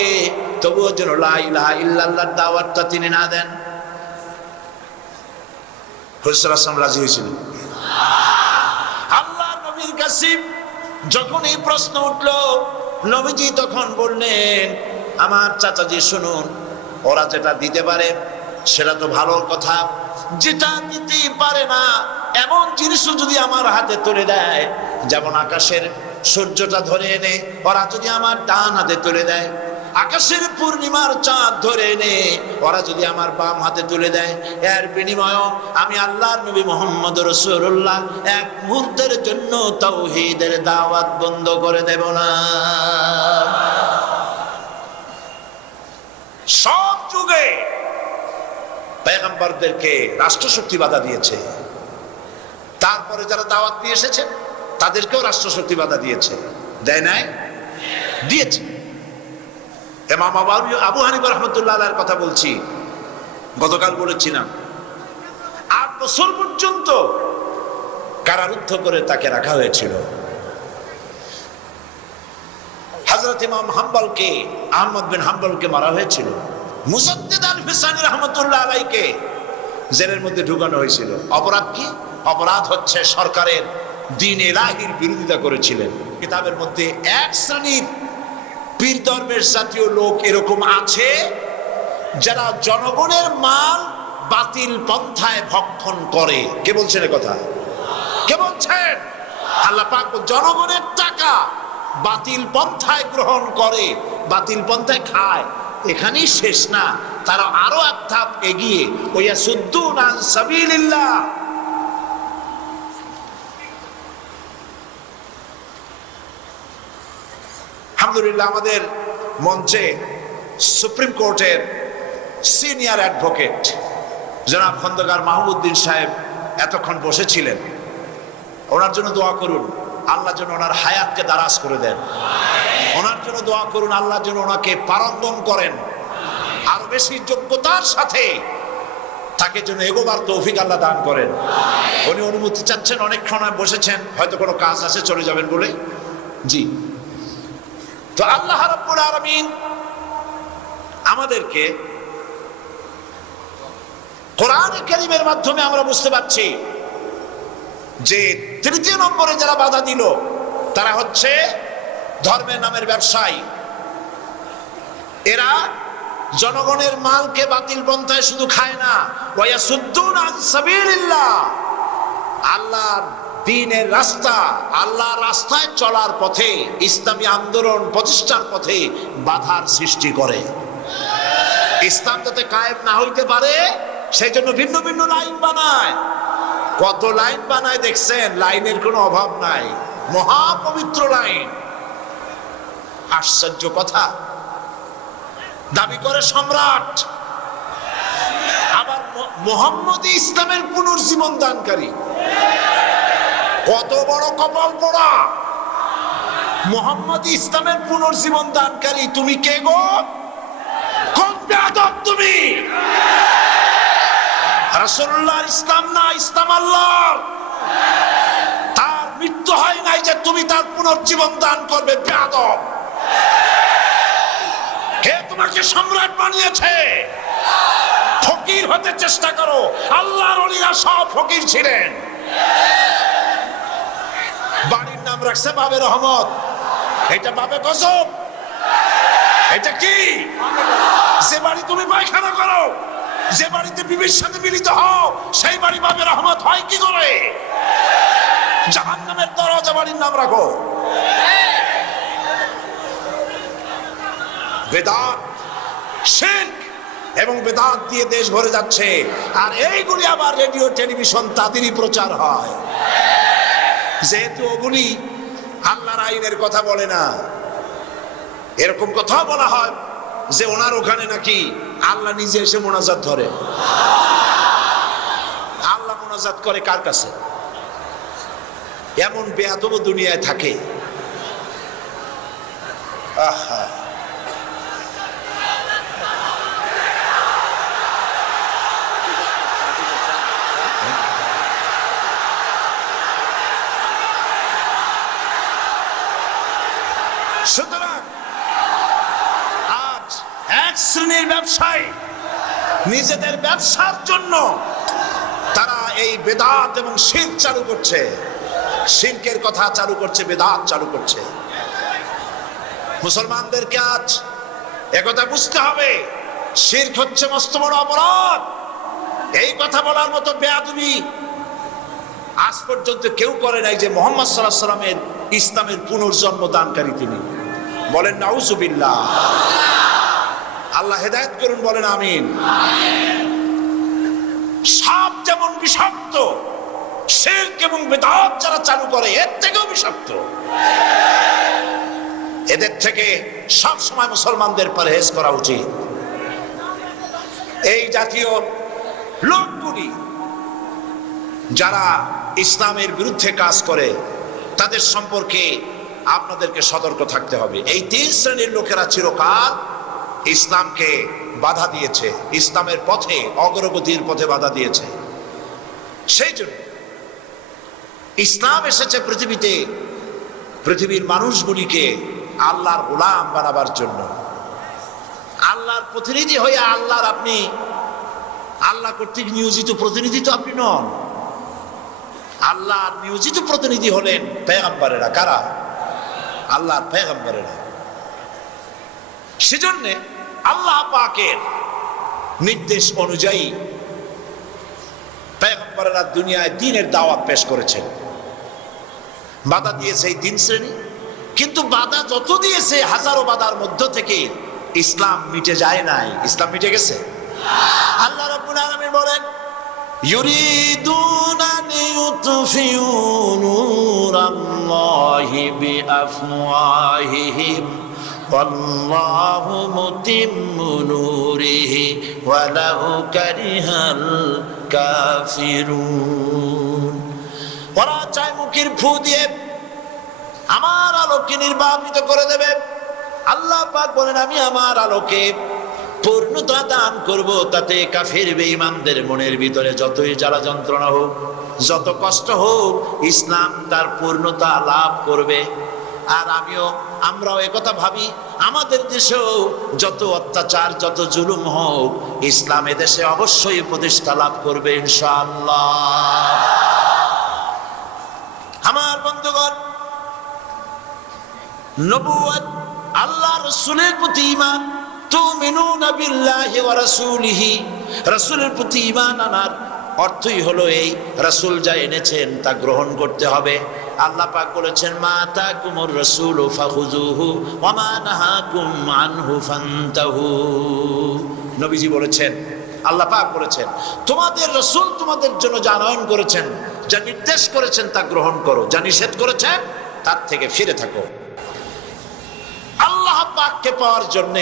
তবুও যেন লা ইলাহা ইল্লাল্লাহর দাওয়াতটা তিনি না দেন। হুজুর আসলাম রাজি হয়েছিল। আল্লাহ নবীর কাছে যখন এই প্রশ্ন উঠলো, নবীজি তখন বললেন, আমার চাচাজি শুনুন, ওরা যেটা দিতে পারে সেটা তো ভালো কথা, যেটা দিতে পারে না এমন জিনিসও যদি আমার হাতে তুলে দেয়, যেমন আকাশের সূর্যটা ধরে এনে ওরা যদি আমার ডান হাতে তুলে দেয়, আকাশের পূর্ণিমার চাঁদ ধরে এনে ওরা যদি আমার বাম হাতে তুলে দেয়, এর বিনিময়ে আমি আল্লাহর নবী মুহাম্মদ রাসূলুল্লাহ এক মুহূর্তের জন্য তাওহীদের দাওয়াত বন্ধ করে দেব না। সব যুগে পয়গম্বরদেরকে রাষ্ট্রশক্তি বাধা দিয়েছে, তারপরে যারা দাওয়াত দিয়ে এসেছে তাদেরকেও রাষ্ট্রশক্তি বাধা দিয়েছে, দেয় নাই? দিয়েছে। ইমাম আবু হানিফা রাহমাতুল্লাহ আলাইহির কথা বলছি, গতকাল বলেছিলাম, 8 বছর পর্যন্ত কারারুদ্ধ করে তাকে রাখা হয়েছিল। হযরত ইমাম হাম্বলকে, আহমদ বিন হাম্বলকে মারা হয়েছিল। মুসাদ্দিদ আল ফিসানি রাহমাতুল্লাহ আলাইহিকে জেলের মধ্যে ঢুকানো হয়েছিল। অপরাধ কি? অপরাধ হচ্ছে সরকারের দ্বীন ইলাহির বিরোধিতা করেছিলেন। কিতাবের মধ্যে এক শ্রেণীর পীর দরবেশ জাতীয় লোক এরকম আছে যারা জনগণের মাল বাতিল পন্থায় ভক্ষণ করে। কে বলছেন এ কথা? কে বলছেন? আল্লাহ পাক জনগণের টাকা বাতিল পন্থায় গ্রহণ করে, বাতিল পন্থায় খায়। এখানেই শেষ না, তারা আরো এক ধাপ এগিয়ে, ওয়াসুদ্দুনা আন সাবিলিল্লাহ। আলহামদুলিল্লাহ, আমাদের মঞ্চে সুপ্রিম কোর্টের সিনিয়র অ্যাডভোকেট জনাব খন্দকার মাহমুদ্দিন সাহেব এতক্ষণ বসেছিলেন। ওনার জন্য দোয়া করুন, আল্লাহ যেন ওনার হায়াতকে দারাজ করে দেন। ওনার জন্য দোয়া করুন, আল্লাহ যেন ওনাকে পারঙ্গম করেন, আরো বেশি যোগ্যতার সাথে তাকে যেন এগোবার তৌফিক আল্লাহ দান করেন। উনি অনুমতি চাচ্ছেন, অনেকক্ষণ বসেছেন, হয়তো কোনো কাজ আছে চলে যাবেন বলে। জি, তো আল্লাহ রাব্বুল আলামিন আমাদেরকে কোরআন কারীমের মাধ্যমে আমরা বুঝতে পারছি যে তৃতীয় নম্বরে যারা বাধা দিল তারা হচ্ছে ধর্মের নামের ব্যবসায়ী। এরা জনগণের মালকে বাতিল পন্থায় শুধু খায় না, ওয়াসুদ্দুনা আন সাবিলিল্লাহ, আল্লাহর দ্বীনের রাস্তা, আল্লাহর রাস্তায় চলার পথে, ইসলামী আন্দোলন প্রতিষ্ঠার পথে বাধার সৃষ্টি করে। ইসলাম যাতে কায়েম না হইতে পারে সেই জন্য ভিন্ন ভিন্ন লাইন বানায়। কত লাইন বানায় দেখছেন, লাইনের কোনো অভাব নাই, মহাপবিত্র লাইন। আশ্চর্য কথা, দাবি করে সম্রাট, আবার মুহাম্মদ ইসলামের পুনর্জীবন দানকারী। কত বড় কপাল পোড়া! মুহাম্মদ ইসলামের পুনর্জীবন দানকারী, তুমি কে গো? কোন বেয়াদব তুমি? রাসূলুল্লাহর ইসলাম না, ইসলাম আল্লাহর। তার মৃত্যু হয় নাই যে তুমি তার পুনর্জীবন দান করবে? বেয়াদব! কে তোমাকে সম্রাট বানিয়েছে? ফকির হতে চেষ্টা করো, আল্লাহর ওলিরা সব ফকির ছিলেন। বাড়ির নাম রাখছে বাবে রহমত, এটা বাবে কসম। এটা কি? যে বাড়ি তুমি পায়খানা করো, যে বাড়িতে বিবির সাথে মিলিত হও, সেই বাড়ি বাবে রহমত হয় কি করে? জাহান্নামের দরজা বাড়ির নাম রাখো। বেদাত, শিরক এবং বেদাত দিয়ে দেশ ভরে যাচ্ছে, আর এইগুলি আবার রেডিও টেলিভিশন তাদেরই প্রচার হয়। যেহেতু ওগুলি আল্লাহর আইনের কথা বলে না, এরকম কথা বলা হয় যে ওনার ওখানে নাকি আল্লাহ নিজে এসে মোনাজাত ধরে। আল্লাহ মোনাজাত করে কার কাছে? এমন বেয়াদব দুনিয়ায় থাকে। আহা, সুতরাং আজ এক শ্রেণীর ব্যবসায়ী নিজেদের ব্যবসার জন্য তারা এই বেদাত এবং শিরক চালু করছে, শিরকের কথা চালু করছে, বেদাত চালু করছে। মুসলমানদেরকে আজ একথা বুঝতে হবে, শিরক হচ্ছে মস্ত বড় অপরাধ। এই কথা বলার মতো বেয়াদবি আজ পর্যন্ত কেউ করে নাই যে মুহাম্মদ সাল্লাল্লাহু আলাইহি ওয়াসাল্লামের ইসলামের পুনর্জন্ম দানকারী তিনি। বলেন নাউজুবিল্লাহ। আল্লাহ হেদায়েত করুন, বলেন আমিন। সাপ যেমন বিষাক্ত, শিরক এবং বিদআত যারা চালু করে এর থেকেও বিষাক্ত। এদের থেকে সব সময় মুসলমানদের পরহেজ করা উচিত। এই জাতীয় লোকগুলি যারা ইসলামের বিরুদ্ধে কাজ করে তাদের সম্পর্কে আপনাদেরকে সতর্ক থাকতে হবে। এই তিন শ্রেণীর লোকেরা চিরকাল ইসলামকে বাধা দিয়েছে, ইসলামের পথে অগ্রগতির পথে বাধা দিয়েছে। সেই জন্য ইসলাম এসেছে পৃথিবীতে পৃথিবীর মানুষগুলিকে আল্লাহর গোলাম বানাবার জন্য। আল্লাহর প্রতিনিধি হয়ে আল্লাহর আপনি আল্লাহ কর্তৃক নিয়োজিত প্রতিনিধি তো আপনি নন। আল্লাহর নিয়োজিত প্রতিনিধি হলেন পয়গম্বরেরা। কারা? আল্লাহর পয়গম্বরেরা। সেজন্য আল্লাহ পাকের নির্দেশ অনুযায়ী পয়গম্বরেরা দুনিয়ায় দ্বীনের দাওয়াত পেশ করেছেন। বাধা দিয়েছে এই তিন শ্রেণী, কিন্তু বাধা যত দিয়েছে হাজারো বাধার মধ্য থেকে ইসলাম মিটে যায় নাই। ইসলাম মিটে গেছে। আল্লাহ রাব্বুল আলামিন বলেন, ইউরিদুনা লিইউতফিউ নূরাল্লাহি বিআফওয়াহিহিম ওয়াল্লাহু মুতিম্মু নূরিহি ওয়ালাউ কারিহাল কাফিরুন। ওরা চায় মুখের ফু দিয়ে আমার আলোকে নির্বাপিত করে দেবে। আল্লাহ পাক বলেন, আমি আমার আলোকে পূর্ণতা দান করব, তাতে কাফির বেঈমানদের মনের ভিতরে যতই জ্বালা যন্ত্রণা হোক, যত কষ্ট হোক, ইসলাম তার পূর্ণতা লাভ করবে। আর আমরাও একথা ভাবি, আমাদের দেশেও যত অত্যাচার, যত জুলুম হোক, ইসলাম এদেশে অবশ্যই প্রতিষ্ঠা লাভ করবে ইনশাআল্লাহ। আমার বন্ধুগণ, নবুয়ত, আল্লাহ রাসূলের প্রতি ঈমান, তুমিনুনা বিল্লাহি ওয়া রাসূলিহি, রাসূলের প্রতি ঈমান আনার অর্থই হলো এই, রাসূল যা এনেছেন তা গ্রহণ করতে হবে। আল্লাহ পাক বলেছেন, মা তাকুমুর রাসূলু ফাখুযুহু ওয়া মা নাহাকুম আনহু ফান্তাহু। নবীজি বলেছেন, আল্লাহ পাক বলেছেন, তোমাদের রাসূল তোমাদের জন্য যা আনয়ন করেছেন, যা নির্দেশ করেছেন তা গ্রহণ করো, যা নিষেধ করেছেন তার থেকে ফিরে থাকো। আল্লাহ পাককে পাওয়ার জন্য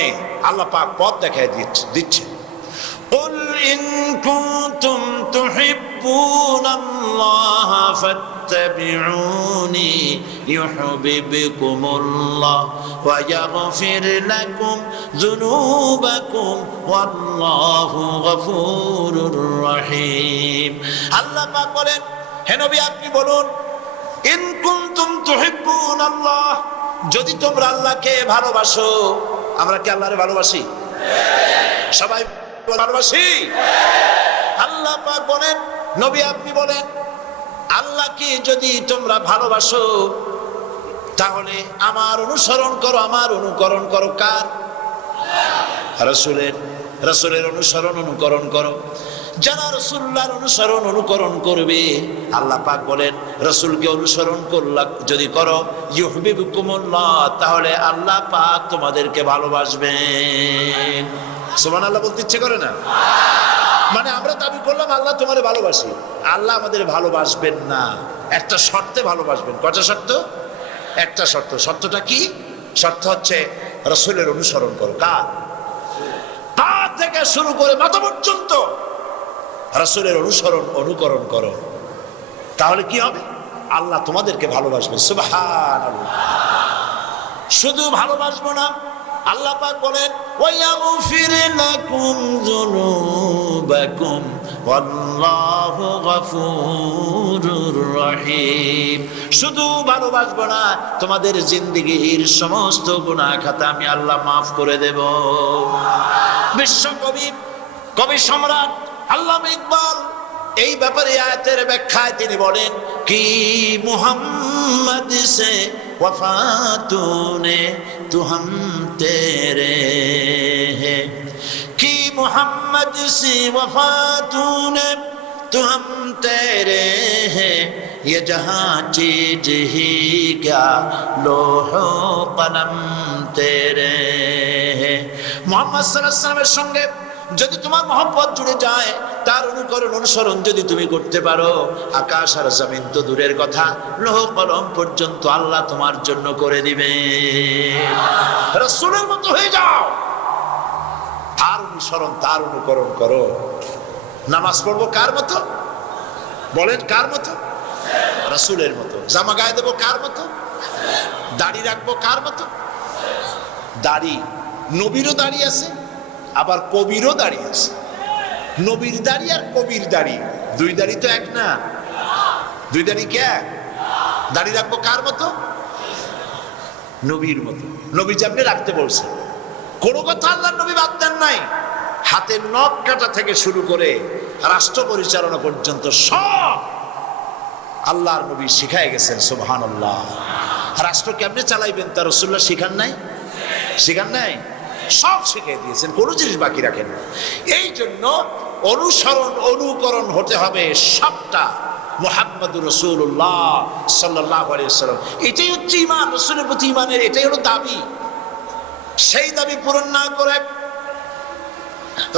আল্লাহ পাক পথ দেখায় দিচ্ছেন। قل إن كنتم تحبون الله فاتبعوني يحببكم الله ويغفر لكم ذنوبكم والله غفور رحيم আল্লাহ পাক বলেন, হে নবী আপনি বলুন, ইন কুনতুম তুহিব্বুনাল্লাহ, যদি তোমরা আল্লাহকে ভালোবাসো। আমরা কি আল্লাহরে ভালোবাসি? সবাই ভালোবাসি। আল্লাহ পাক বলেন, নবী আপনি বলেন, আল্লাহকে যদি তোমরা ভালোবাসো তাহলে আমার অনুসরণ করো। আমার অনুকরণ করো কার? রাসূলের। রাসূলের অনুসরণ অনুকরণ করো। যারা রাসূলুল্লাহর অনুসরণ অনুকরণ করবে, আল্লাহ পাক বলেন রাসূলকে অনুসরণ করলা যদি করো, ইউহিব্বুকুমুল্লাহ, তাহলে আল্লাহ পাক তোমাদেরকে ভালোবাসবেন। সুবহানাল্লাহ বলতে ইচ্ছে করে না? মানে আমরা দাবি করলাম আল্লাহ তোমারে ভালোবাসি, আল্লাহ আমাদের ভালোবাসবেন না, একটা শর্তে ভালোবাসবেন। কয়টা শর্ত? একটা শর্ত। শর্তটা কি? শর্ত হচ্ছে রাসূলের অনুসরণ করো। কার? পা থেকে শুরু করে মাথা পর্যন্ত রাসূলের অনুসরণ অনুকরণ করো, তাহলে কি হবে? আল্লাহ তোমাদেরকে ভালোবাসবেন। সুবহানাল্লাহ। শুধু ভালোবাসবো না, আল্লাহ পাক বলেন ওয়ায়াগফির লাকুম যুনুবাকুম ওয়াল্লাহু গফুরুর রহিম। শুধু ভালোবাসবো না, তোমাদের জিন্দেগীর সমস্ত গুনাহ খাতা আমি আল্লাহ মাফ করে দেব। বিশ্বকবি, কবি সম্রাট আল্লামা ইকবাল এই ব্যাপারে আয়াতের ব্যাখ্যায় তিনি বলেন, কি মুহাম্মদ সে वफा तूने तू हम तेरे है, कि मोहम्मद से वफा तूने तू हम तेरे है, ये जहाँ चीज ही क्या लोहो कलम तेरे है। मोहम्मद सल्लल्लाहु अलैहि वसल्लमेর সঙ্গে যদি তোমার মহব্বত জুড়ে যায়, তার অনুকরণ অনুসরণ যদি তুমি করতে পারো, আকাশ আর জমিন তো দূরের কথা, লৌহ কলম পর্যন্ত আল্লাহ তোমার জন্য করে দিবে। রাসূলের মতো হয়ে যাও, তার অনুসরণ তার অনুকরণ করো। নামাজ পড়বো কার মতো? বলেন কার মতো? রাসূলের মতো। জামা গায়ে দেবো কার মতো? দাড়ি রাখবো কার মতো? দাড়ি, নবীরও দাড়ি আছে, আবার কবিরও দাড়ি আছে। নবীর দাড়ি আর কবির দাড়ি, দুই দাড়ি তো এক না। দুই দাড়ি কে এক? দাড়ি রাখবো কার মতো? নবীর মতো। নবী যেমনি রাখতে বলছে, কোনো কথা আল্লাহর নবী বাদ দেন নাই। হাতের নখ কাটা থেকে শুরু করে রাষ্ট্র পরিচালনা পর্যন্ত সব আল্লাহর নবী শিখাই গেছেন। সুবহানাল্লাহ। রাষ্ট্র কেমনে চালাইবেন তা রাসূলুল্লাহ শিখান নাই? শিখান নাই? সব শিখিয়ে দিয়েছেন, কোনো জিনিস বাকি রাখেন না। এই জন্য অনুসরণ অনুকরণ হতে হবে সবটা মুহাম্মদুর রাসূলুল্লাহ সাল্লাল্লাহু আলাইহি ওয়াসাল্লাম। এটাই হচ্ছে ঈমান, রাসূলের প্রতি ঈমানের এটাই হলো দাবি। সেই দাবি পূরণ না করে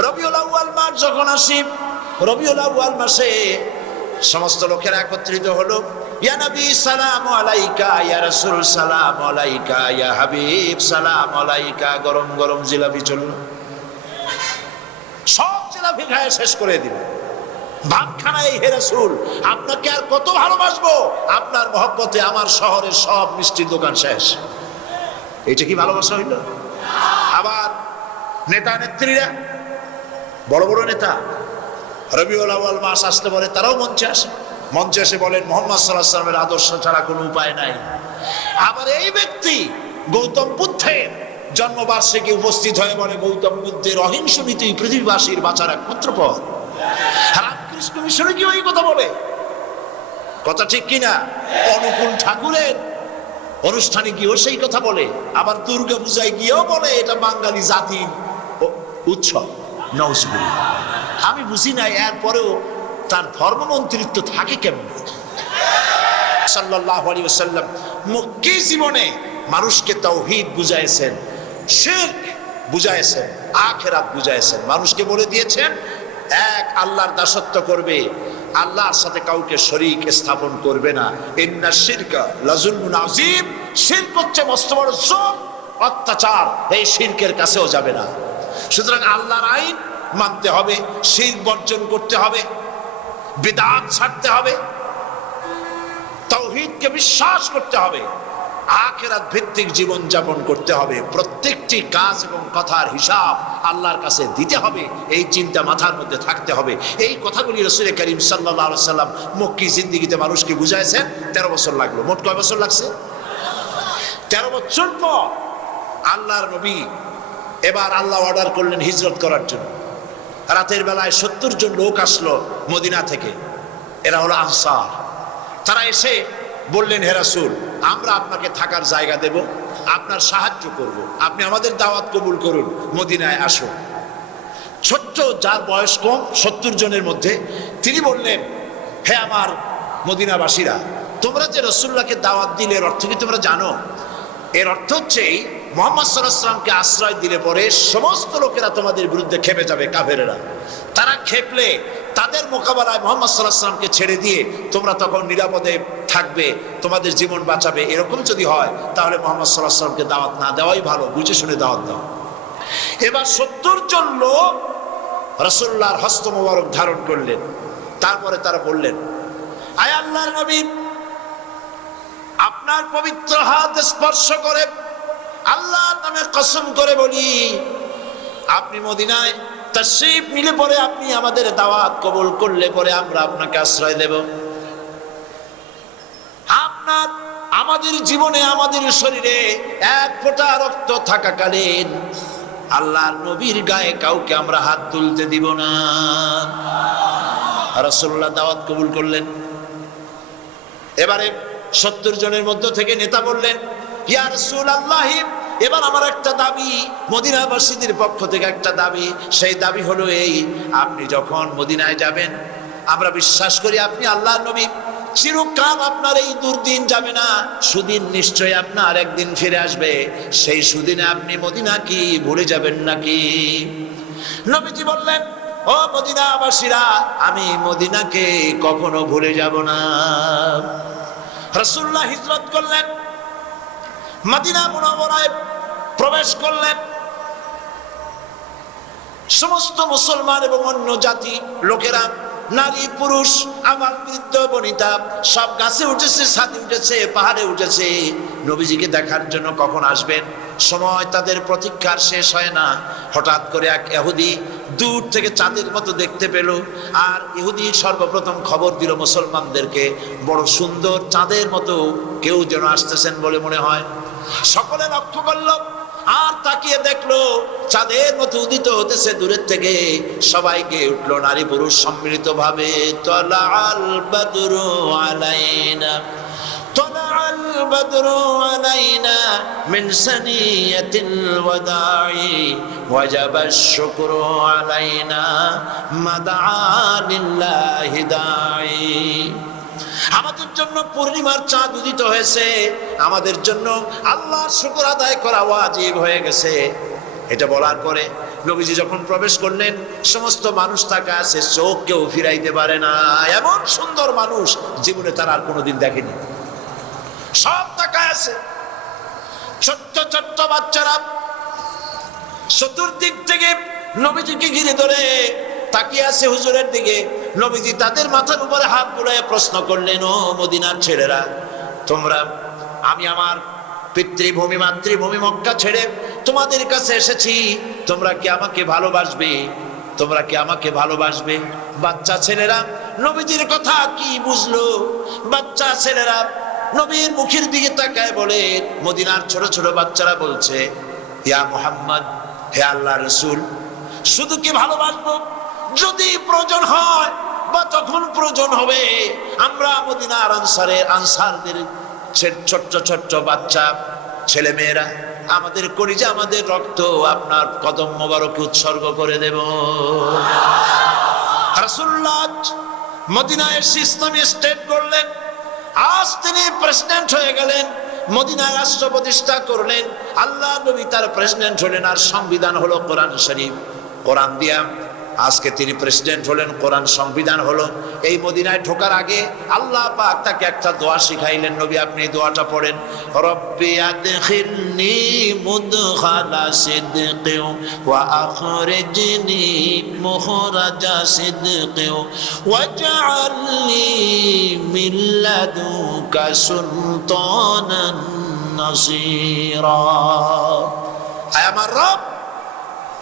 রবিউল আউয়াল মাস যখন আসে, রবিউল আউয়াল মাসে সমস্ত লোকেরা একত্রিত হলো, ইয়া নবী সালাম আলাইকা, ইয়া রাসূল সালাম আলাইকা, ইয়া হাবিব সালাম আলাইকা। গরম গরম জিলাপি চলল, সব জিলাপি খায় শেষ করে দিল। ভাবখানায়, হে রাসূল আপনাকে আর কত ভালোবাসবো, আপনার মহব্বতে আমার শহরের সব মিষ্টির দোকান শেষ। এটা কি ভালোবাসা হইল? আবার নেতা নেত্রীরা, বড় বড় নেতা রবিউল আউয়াল মাস আসতে বলে তারাও মঞ্চে আসে, মঞ্চে এসে বলেন মুহাম্মদ সাল্লাল্লাহু আলাইহি ওয়াসাল্লামের আদর্শ ছাড়া কোনো উপায় নাই। আবার এই ব্যক্তি গৌতম বুদ্ধের জন্মবার্ষিকী উপস্থিত হয়ে বলে গৌতম বুদ্ধের অহিংস নীতি পৃথিবীবাসীর বাঁচার একমাত্র পথ। রামকৃষ্ণ মিশনে কি ওই কথা বলে? কথা ঠিক কিনা? অনুকূল ঠাকুরের অনুষ্ঠানে গিয়েও সেই কথা বলে, আবার দুর্গা পূজায় গিয়েও বলে এটা বাঙালি জাতির উৎসব। নাউজুবিল্লাহ। আমি বুঝি না এরপরেও তার ধর্মমন্ত্রিত্ব থাকে কেমন। সাল্লাল্লাহু আলাইহি ওয়াসাল্লাম মক্কি জীবনে মানুষকে তাওহীদ বুঝাইছেন, শিরক বুঝাইছেন, আখিরাত বুঝাইছেন। মানুষকে বলে দিয়েছেন এক আল্লাহর দাসত্ব করবে, আল্লাহর সাথে কাউকে শরীক স্থাপন করবে না। ইন্নাশ শিরকা লাযুলমুন আযীম, শিরক হচ্ছে মস্ত বড় জুলম, অত্যাচার। এই শিরকের কাছেও যাবে না। সুতরাং আল্লাহর আইন মানতে হবে, শিরক বর্জন করতে হবে, বিদআত ছাড়তে হবে। তাওহীদকে বিশ্বাস করতে হবে, আখিরাত ভিত্তিক জীবন যাপন করতে হবে, প্রত্যেকটি কাজ এবং কথার হিসাব আল্লাহর কাছে দিতে হবে, এই চিন্তা মাথার মধ্যে থাকতে হবে। এই কথাগুলি রাসূল করিম সাল্লাল্লাহু আলাইহি ওয়াসাল্লাম মক্কি জিন্দেগিতে মানুষকে বুঝাইছেন। 13 বছর লাগলো। মোট কয় বছর লাগছে? 13 বছর পর আল্লাহর নবী এবার আল্লাহ অর্ডার করলেন হিজরত করার জন্য। রাতের বেলায় 70 জন লোক আসলো মদিনা থেকে, এরা হলো আনসার। তারা এসে বললেন, হে রাসূল, আমরা আপনাকে থাকার জায়গা দেব, আপনার সাহায্য করব, আপনি আমাদের দাওয়াত কবুল করুন, মদিনায় আসুন। ছোট্ট, যার বয়স কম 70 জনের মধ্যে, তিনি বললেন, হে আমার মদিনাবাসীরা, তোমরা যে রাসূলুল্লাহকে দাওয়াত দিলে এর অর্থ কি তোমরা জানো? এর অর্থ হচ্ছে মুহাম্মদ সাল্লাল্লাহু আলাইহি ওয়াসাল্লামকে আশ্রয় দিলে পরে সমস্ত লোকেরা তোমাদের বিরুদ্ধে খেপে যাবে, কাফেরেরা। তারা খেপলে তাদের মোকাবেলায় মুহাম্মদ সাল্লাল্লাহু আলাইহি ওয়াসাল্লামকে ছেড়ে দিয়ে তোমরা তখন নিরাপদে থাকবে, তোমাদের জীবন বাঁচাবে। এরকম যদি হয় তাহলে মুহাম্মদ সাল্লাল্লাহু আলাইহি ওয়াসাল্লামকে দাওয়াত না দেওয়াই ভালো, বুঝে শুনে দাওয়াত দাও। এবার 70 জন লোক রাসূলুল্লাহর হস্ত মোবারক ধারণ করলেন। তারপরে তারা বললেন, আয় আল্লাহর নবী, আপনার পবিত্র হাত স্পর্শ করে আল্লাহর নামে কসম করে বলি, আপনি মদিনায় তাশরীফ নিলে পরে, আপনি আমাদের দাওয়াত কবুল করলে পরে আমরা আপনাকে আশ্রয় দেব। আপনার আমাদের জীবনে, আমাদের শরীরে এক ফোঁটা রক্ত থাকাকালীন আল্লাহর নবীর গায়ে কাউকে আমরা হাত তুলতে দিব না। রাসূলুল্লাহ দাওয়াত কবুল করলেন। এবারে 70 জনের মধ্য থেকে নেতা বললেন, ইয়া রাসূলুল্লাহ, এবার আমার একটা দাবি, মদিনাবাসীদের পক্ষ থেকে একটা দাবি। সেই দাবি হলো এই, আপনি যখন মদিনায় যাবেন, আমরা বিশ্বাস করি আপনি আল্লাহর নবী, চিরকাল আপনার এই দুর্দিন যাবে না, সুদিন নিশ্চয়ই আপনার একদিন ফিরে আসবে। সেই সুদিনে আপনি মদিনা কি ভুলে যাবেন নাকি? নবীজি বললেন, ও মদিনাবাসীরা, আমি মদিনাকে কখনো ভুলে যাব না। রাসূলুল্লাহ হিজরত করলেন, মদিনা মুনাওয়ারায় প্রবেশ করলেন। সমস্ত মুসলমান এবং অন্য জাতি লোকেরা, নারী পুরুষ, আমার বৃদ্ধ বনিতা, সব গাছে উঠেছে, ছাদে উঠেছে, পাহাড়ে উঠেছে নবীজিকে দেখার জন্য। কখন আসবেন? সময় তাদের প্রতীক্ষার শেষ হয় না। হঠাৎ করে এক ইহুদি দূর থেকে চাঁদের মতো দেখতে পেল, আর ইহুদি সর্বপ্রথম খবর দিল মুসলমানদেরকে, বড় সুন্দর চাঁদের মতো কেউ যেন আসতেছেন বলে মনে হয়। সকলে লক্ষ্য করলো আর তাকিয়ে দেখলো চাঁদের মতো উদিত হতেছে দূরের থেকে। সবাইকে উঠলো নারী পুরুষ সম্মিলিত ভাবে, তালাআল বাদরু আলাইনা, তালাআল বাদরু আলাইনা মিন সানিয়াতিল ওয়াদাই, ওয়াজাবাশ শুকরু আলাইনা মাদআ লিল্লাহি দাই। আমাদের জন্য পূর্ণিমার চাঁদ উদিত হয়েছে, আমাদের জন্য আল্লাহর শুকর আদায় করা ওয়াজিব হয়ে গেছে। এটা বলার পরে নবীজি যখন প্রবেশ করলেন, সমস্ত মানুষ তাকে আছে, চোখ কেউ ফিরাইতে পারে না। এমন সুন্দর মানুষ জীবনে তারা আর কোনোদিন দেখেনি। সব তাকায় আছে, ছোট্ট ছোট্ট বাচ্চারা চতুর্দিক থেকে নবীজিকে ঘিরে ধরে তাকিয়ে আছে হুজুরের দিকে। নবীজি তাদের মাথার উপরে হাত বুলায়ে প্রশ্ন করলেন, ও মদিনার ছেলেরা, তোমরা, আমি আমার পিতৃভূমি মাতৃভূমি মক্কা ছেড়ে তোমাদের কাছে এসেছি, তোমরা কি আমাকে ভালোবাসবে? তোমরা কি আমাকে ভালোবাসবে? বাচ্চা ছেলেরা নবীজির কথা কি বুঝলো? বাচ্চা ছেলেরা নবীর মুখের দিকে তাকায় বলে, মদিনার ছোট ছোট বাচ্চারা বলছে, ইয়া মুহাম্মদ, হে আল্লাহর রাসূল, শুধু কি ভালোবাসবো, যদি প্রয়োজন হয় বা তখন প্রয়োজন হবে আমরা মদিনার আনসারদের ছোট্ট ছোট্ট বাচ্চা ছেলে মেয়েরা, আমাদের কলিজা, আমাদের রক্ত আপনার কদম মোবারকে উৎসর্গ করে দেব। রাসূলুল্লাহ মদিনায় এসে ইসলামী স্টেট করলেন। আজ তিনি প্রেসিডেন্ট হয়ে গেলেন, মদিনায় রাষ্ট্র প্রতিষ্ঠা করলেন। আল্লাহ নবী তার প্রেসিডেন্ট হলেন, আর সংবিধান হলো কোরআন শরীফ। কোরআন দিয়া আজকে তিনি প্রেসিডেন্ট হলেন, কোরআন সংবিধান হলো। এই মদিনায় ঢোকার আগে আল্লাহ পাক তাকে একটা দোয়া শিখাইলেন। নবী, আপনি এই দোয়াটা পড়েন, রব্বি আদখিলনি মুদখালা সিদকিন ওয়া আখরিজনি মুখরাজা সিদকিন ওয়াজআলনি মিন লাদুনকা সুলতানান নাসীরা। আয় আমার রব,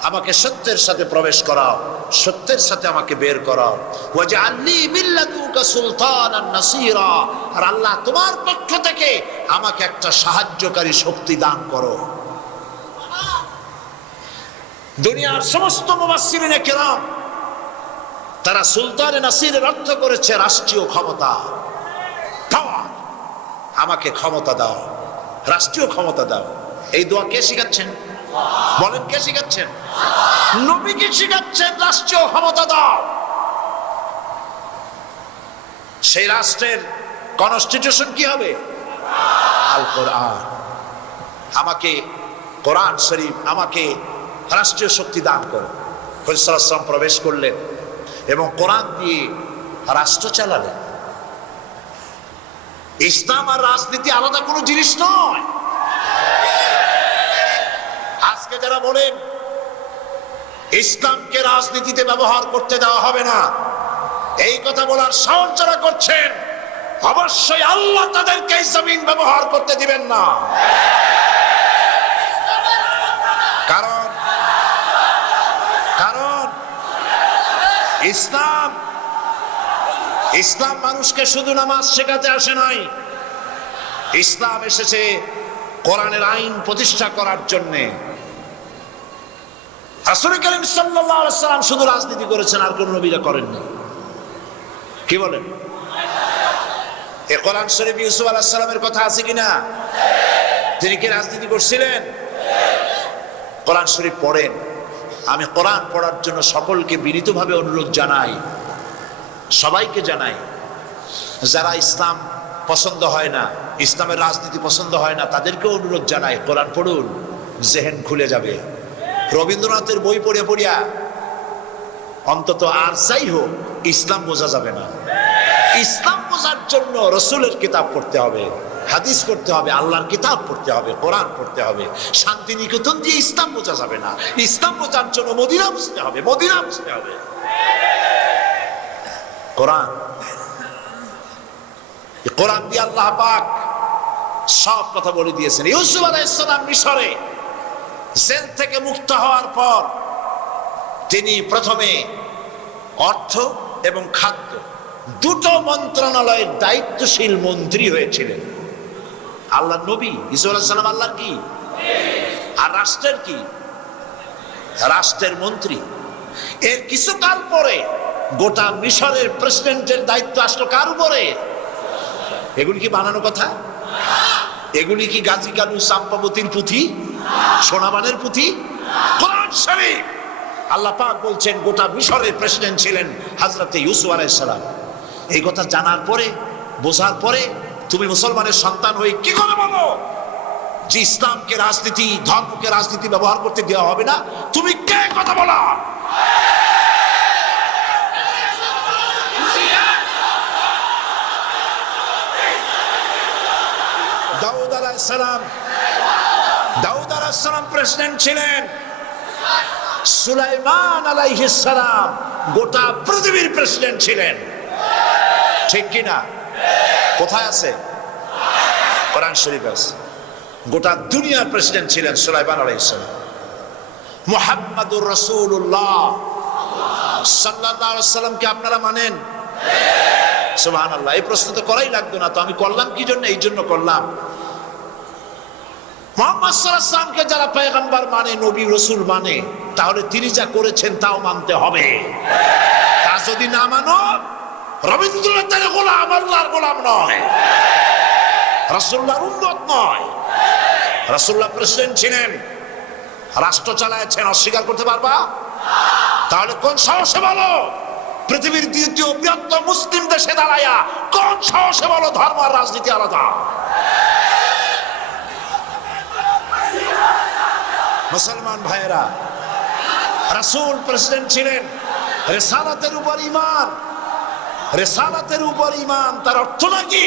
আমাকে সত্যের সাথে প্রবেশ করাও, সত্যের সাথে আমাকে বের করাও। ওয়াজআলনি মিন লাদুনকা সুলতানান নাসীরা, আর আল্লাহ তোমার পক্ষ থেকে আমাকে একটা সাহায্যকারী শক্তি দান করো। দুনিয়ার সমস্ত মুফাসসিরিনে কেরাম তারা সুলতানে নাসিরের অর্থ করেছে রাষ্ট্রীয় ক্ষমতা, পাওয়ার। আমাকে ক্ষমতা দাও, রাষ্ট্রীয় ক্ষমতা দাও। এই দোয়া কে শিখাচ্ছেন? বলেন, কে শিখাচ্ছেন? নবীকে শিখাচ্ছেন, রাষ্ট্রীয় ক্ষমতা দাও। সেই রাষ্ট্রের কনস্টিটিউশন কি হবে? আল কোরআন। আমাকে কোরআন শরীফ, আমাকে রাষ্ট্রীয় শক্তি দান করো। রাসূল সাল্লাল্লাহু আলাইহি ওয়াসাল্লাম প্রবেশ করলেন এবং কোরআন দিয়ে রাষ্ট্র চালালেন। ইসলাম আর রাজনীতি আলাদা কোনো জিনিস নয়। আজকে যারা বলেন ইসলামকে রাজনীতিতে ব্যবহার করতে দেওয়া হবে না, এই কথা বলার সাহস যারা করছেন, অবশ্যই আল্লাহ তাদেরকে জমিন ব্যবহার করতে দিবেন না। কারণ ইসলাম মানুষকে শুধু নামাজ শেখাতে আসে নাই। ইসলাম এসেছে কোরআনের আইন প্রতিষ্ঠা করার জন্য। রাসূল করিম সাল্লাল্লাহু আলাইহি ওয়াসাল্লাম শুধু রাজনীতি করেছেন, আর কোন নবীরা করেননি। কি বলেন? এই কোরআন শরীফ ইউসুফ আলাইহিস সালামের কথা আছে কিনা? তিনি কি রাজনীতি করছিলেন? কোরআন শরীফ পড়েন। আমি কোরআন পড়ার জন্য সকলকে বিনীতভাবে অনুরোধ জানাই, সবাইকে জানাই, যারা ইসলাম পছন্দ হয় না, ইসলামের রাজনীতি পছন্দ হয় না, তাদেরকেও অনুরোধ জানাই, কোরআন পড়ুন, জেহেন খুলে যাবে। রবীন্দ্রনাথের বই পড়ে পড়িয়া অন্তত আর যাই হোক ইসলাম বোঝা যাবে না। ইসলাম বোঝার জন্য রসুলের কিতাব পড়তে হবে, হাদিস পড়তে হবে, আল্লাহর কিতাব পড়তে হবে, কোরআন পড়তে হবে। শান্তি নিকেতন দিয়ে ইসলাম বোঝা যাবে না। ইসলাম বোঝার জন্য মদিনা বুঝতে হবে, মদিনা বুঝতে হবে। কোরআন, কোরআন দিয়ে আল্লাহ পাক সব কথা বলে দিয়েছেন। ইউসুফ আলাইহিস সালাম মিশরে জেল থেকে মুক্ত হওয়ার পর তিনি প্রথমে অর্থ এবং খাদ্য দুটো মন্ত্রণালয়ের দায়িত্বশীল মন্ত্রী হয়েছিলেন। আল্লাহ নবী ইউসুফ আলাইহিস সালাম আল্লাহর কি, আর রাষ্ট্রের কি? রাষ্ট্রের মন্ত্রী। এর কিছুকাল পরে গোটা মিশরের প্রেসিডেন্টের দায়িত্ব আসলো কার উপরে? এগুলি কি বানানো কথা? এগুলি কি গাজী কালু চাম্পাবতীর পুঁথি, সোনাবানের পুঁথি? কোরআন শরীফ। আল্লাহ পাক বলছেন গোটা মিশরের প্রেসিডেন্ট ছিলেন হযরত ইউসুফ আলাইহিস সালাম। এই কথা জানার পরে, বোঝার পরে তুমি মুসলমানের সন্তান হয়ে কি করে বলো যে ইসলামকে রাজনীতি, ধর্মকে রাজনীতি ব্যবহার করতে দেওয়া হবে না? তুমি কে কথা বলা? দাউদ আলাইহিস সালাম প্রেসিডেন্ট ছিলেন। সুলাইমান আলাইহিস সালাম গোটা পৃথিবীর প্রেসিডেন্ট ছিলেন। ঠিক কিনা? কোথায় আছে? কোরআন শরীফ আছে। গোটা দুনিয়ার প্রেসিডেন্ট ছিলেন সুলাইমান আলাইহিস সালাম। মুহাম্মাদুর রাসূলুল্লাহ সাল্লাল্লাহু আলাইহি ওয়াসাল্লামকে আপনারা মানেন? সুবহানাল্লাহ। এই প্রশ্ন তো করাই লাগতো না, তো আমি করলাম কি জন্য? এই জন্য করলাম। মুহাম্মদ সাল্লাল্লাহু আলাইহি ওয়াসাল্লামকে যারা পয়গম্বর মানে, নবী রাসূল মানে, তাহলে তিনি যা করেছেন তাও মানতে হবে। তা যদি না মানো, রবীন্দ্রনাথের গোলাম, আল্লাহর গোলাম নয়, রাসূলুল্লাহর উম্মত নয়। রাসূলুল্লাহ প্রেসিডেন্ট ছিলেন, রাষ্ট্র চালাচ্ছেন, অস্বীকার করতে পারবা? তাহলে কোন সাহসে বলো পৃথিবীর দ্বিতীয় বৃহত্তম মুসলিম দেশে দাঁড়ায়া, কোন সাহসে বলো ধর্ম আর রাজনীতি আলাদা? মুসলমান ভাইয়েরা, রাসূল প্রেসিডেন্ট ছিলেন, রিসালাতের উপর ঈমান, রিসালাতের উপর ঈমান তার অর্থ নাকি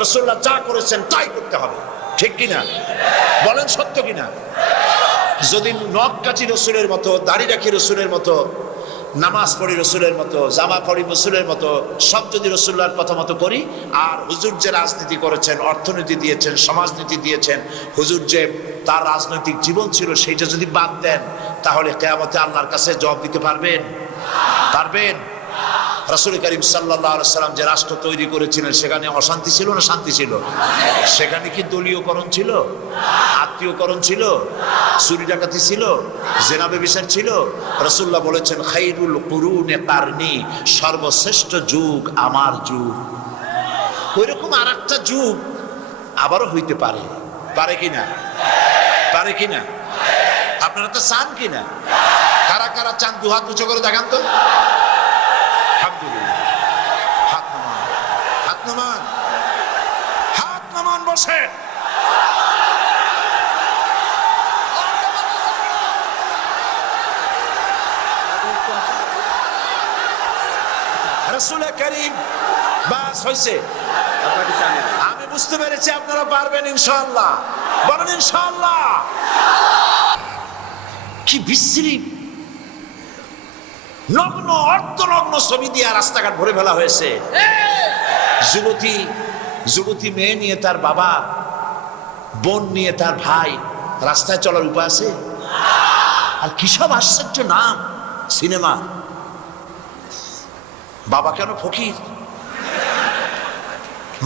রাসূলুল্লাহ যা করেছেন তাই করতে হবে, ঠিক কিনা? বলেন সত্য কিনা? যদি নখ কাটি রসুলের মতো, দাড়ি রাখি রসুলের মতো, নামাজ পড়ি রসুলের মতো, জামা পড়ি রসুলের মতো, সব যদি রসুল্লাহর কথা মতো করি, আর হুজুর যে রাজনীতি করেছেন, অর্থনীতি দিয়েছেন, সমাজনীতি দিয়েছেন, হুজুর যে তার রাজনৈতিক জীবন ছিল সেইটা যদি বাদ দেন, তাহলে কিয়ামতে আল্লাহর কাছে জবাব দিতে পারবেন? পারবেন? রাসূল করিম সাল্লাল্লাহু আলাইহি সাল্লাম যে রাষ্ট্র তৈরি করেছিলেন সেখানে অশান্তি ছিল না শান্তি ছিল? সেখানে কি দলীয়করণ ছিল, আত্মীয়করণ ছিল, চুরি ডাকাতি ছিল, জেনা ব্যভিচার ছিল? রাসূলুল্লাহ বলেছেন খাইরুল কুরুনে কারনি, সর্বশ্রেষ্ঠ যুগ আমার যুগ। ওইরকম আর একটা যুগ আবারও হইতে পারে, পারে কিনা? পারে কিনা? আপনারা তো চান কিনা? কারা কারা চান দুহাত উঁচু করে দেখান তো। আলহামদুলিল্লাহ, হাত নামান, হাত নামান, হাত নামান, বসে। রাসূল করিম, বাস হইছে, আমি বুঝতে পেরেছি আপনারা পারবেন ইনশাআল্লাহ। বলেন ইনশাআল্লাহ। কি বিশ্রী নগ্ন অর্ধনগ্ন ছবি দিয়ে রাস্তাঘাট ভরে ফেলা হয়েছে। যুবতী মেয়ে নিয়ে তার বাবা, বোন নিয়ে তার ভাই, রাস্তায় চলার উপায় আছে? আর কি সব আশ্চর্য নাম সিনেমা। বাবা কেন ফকির,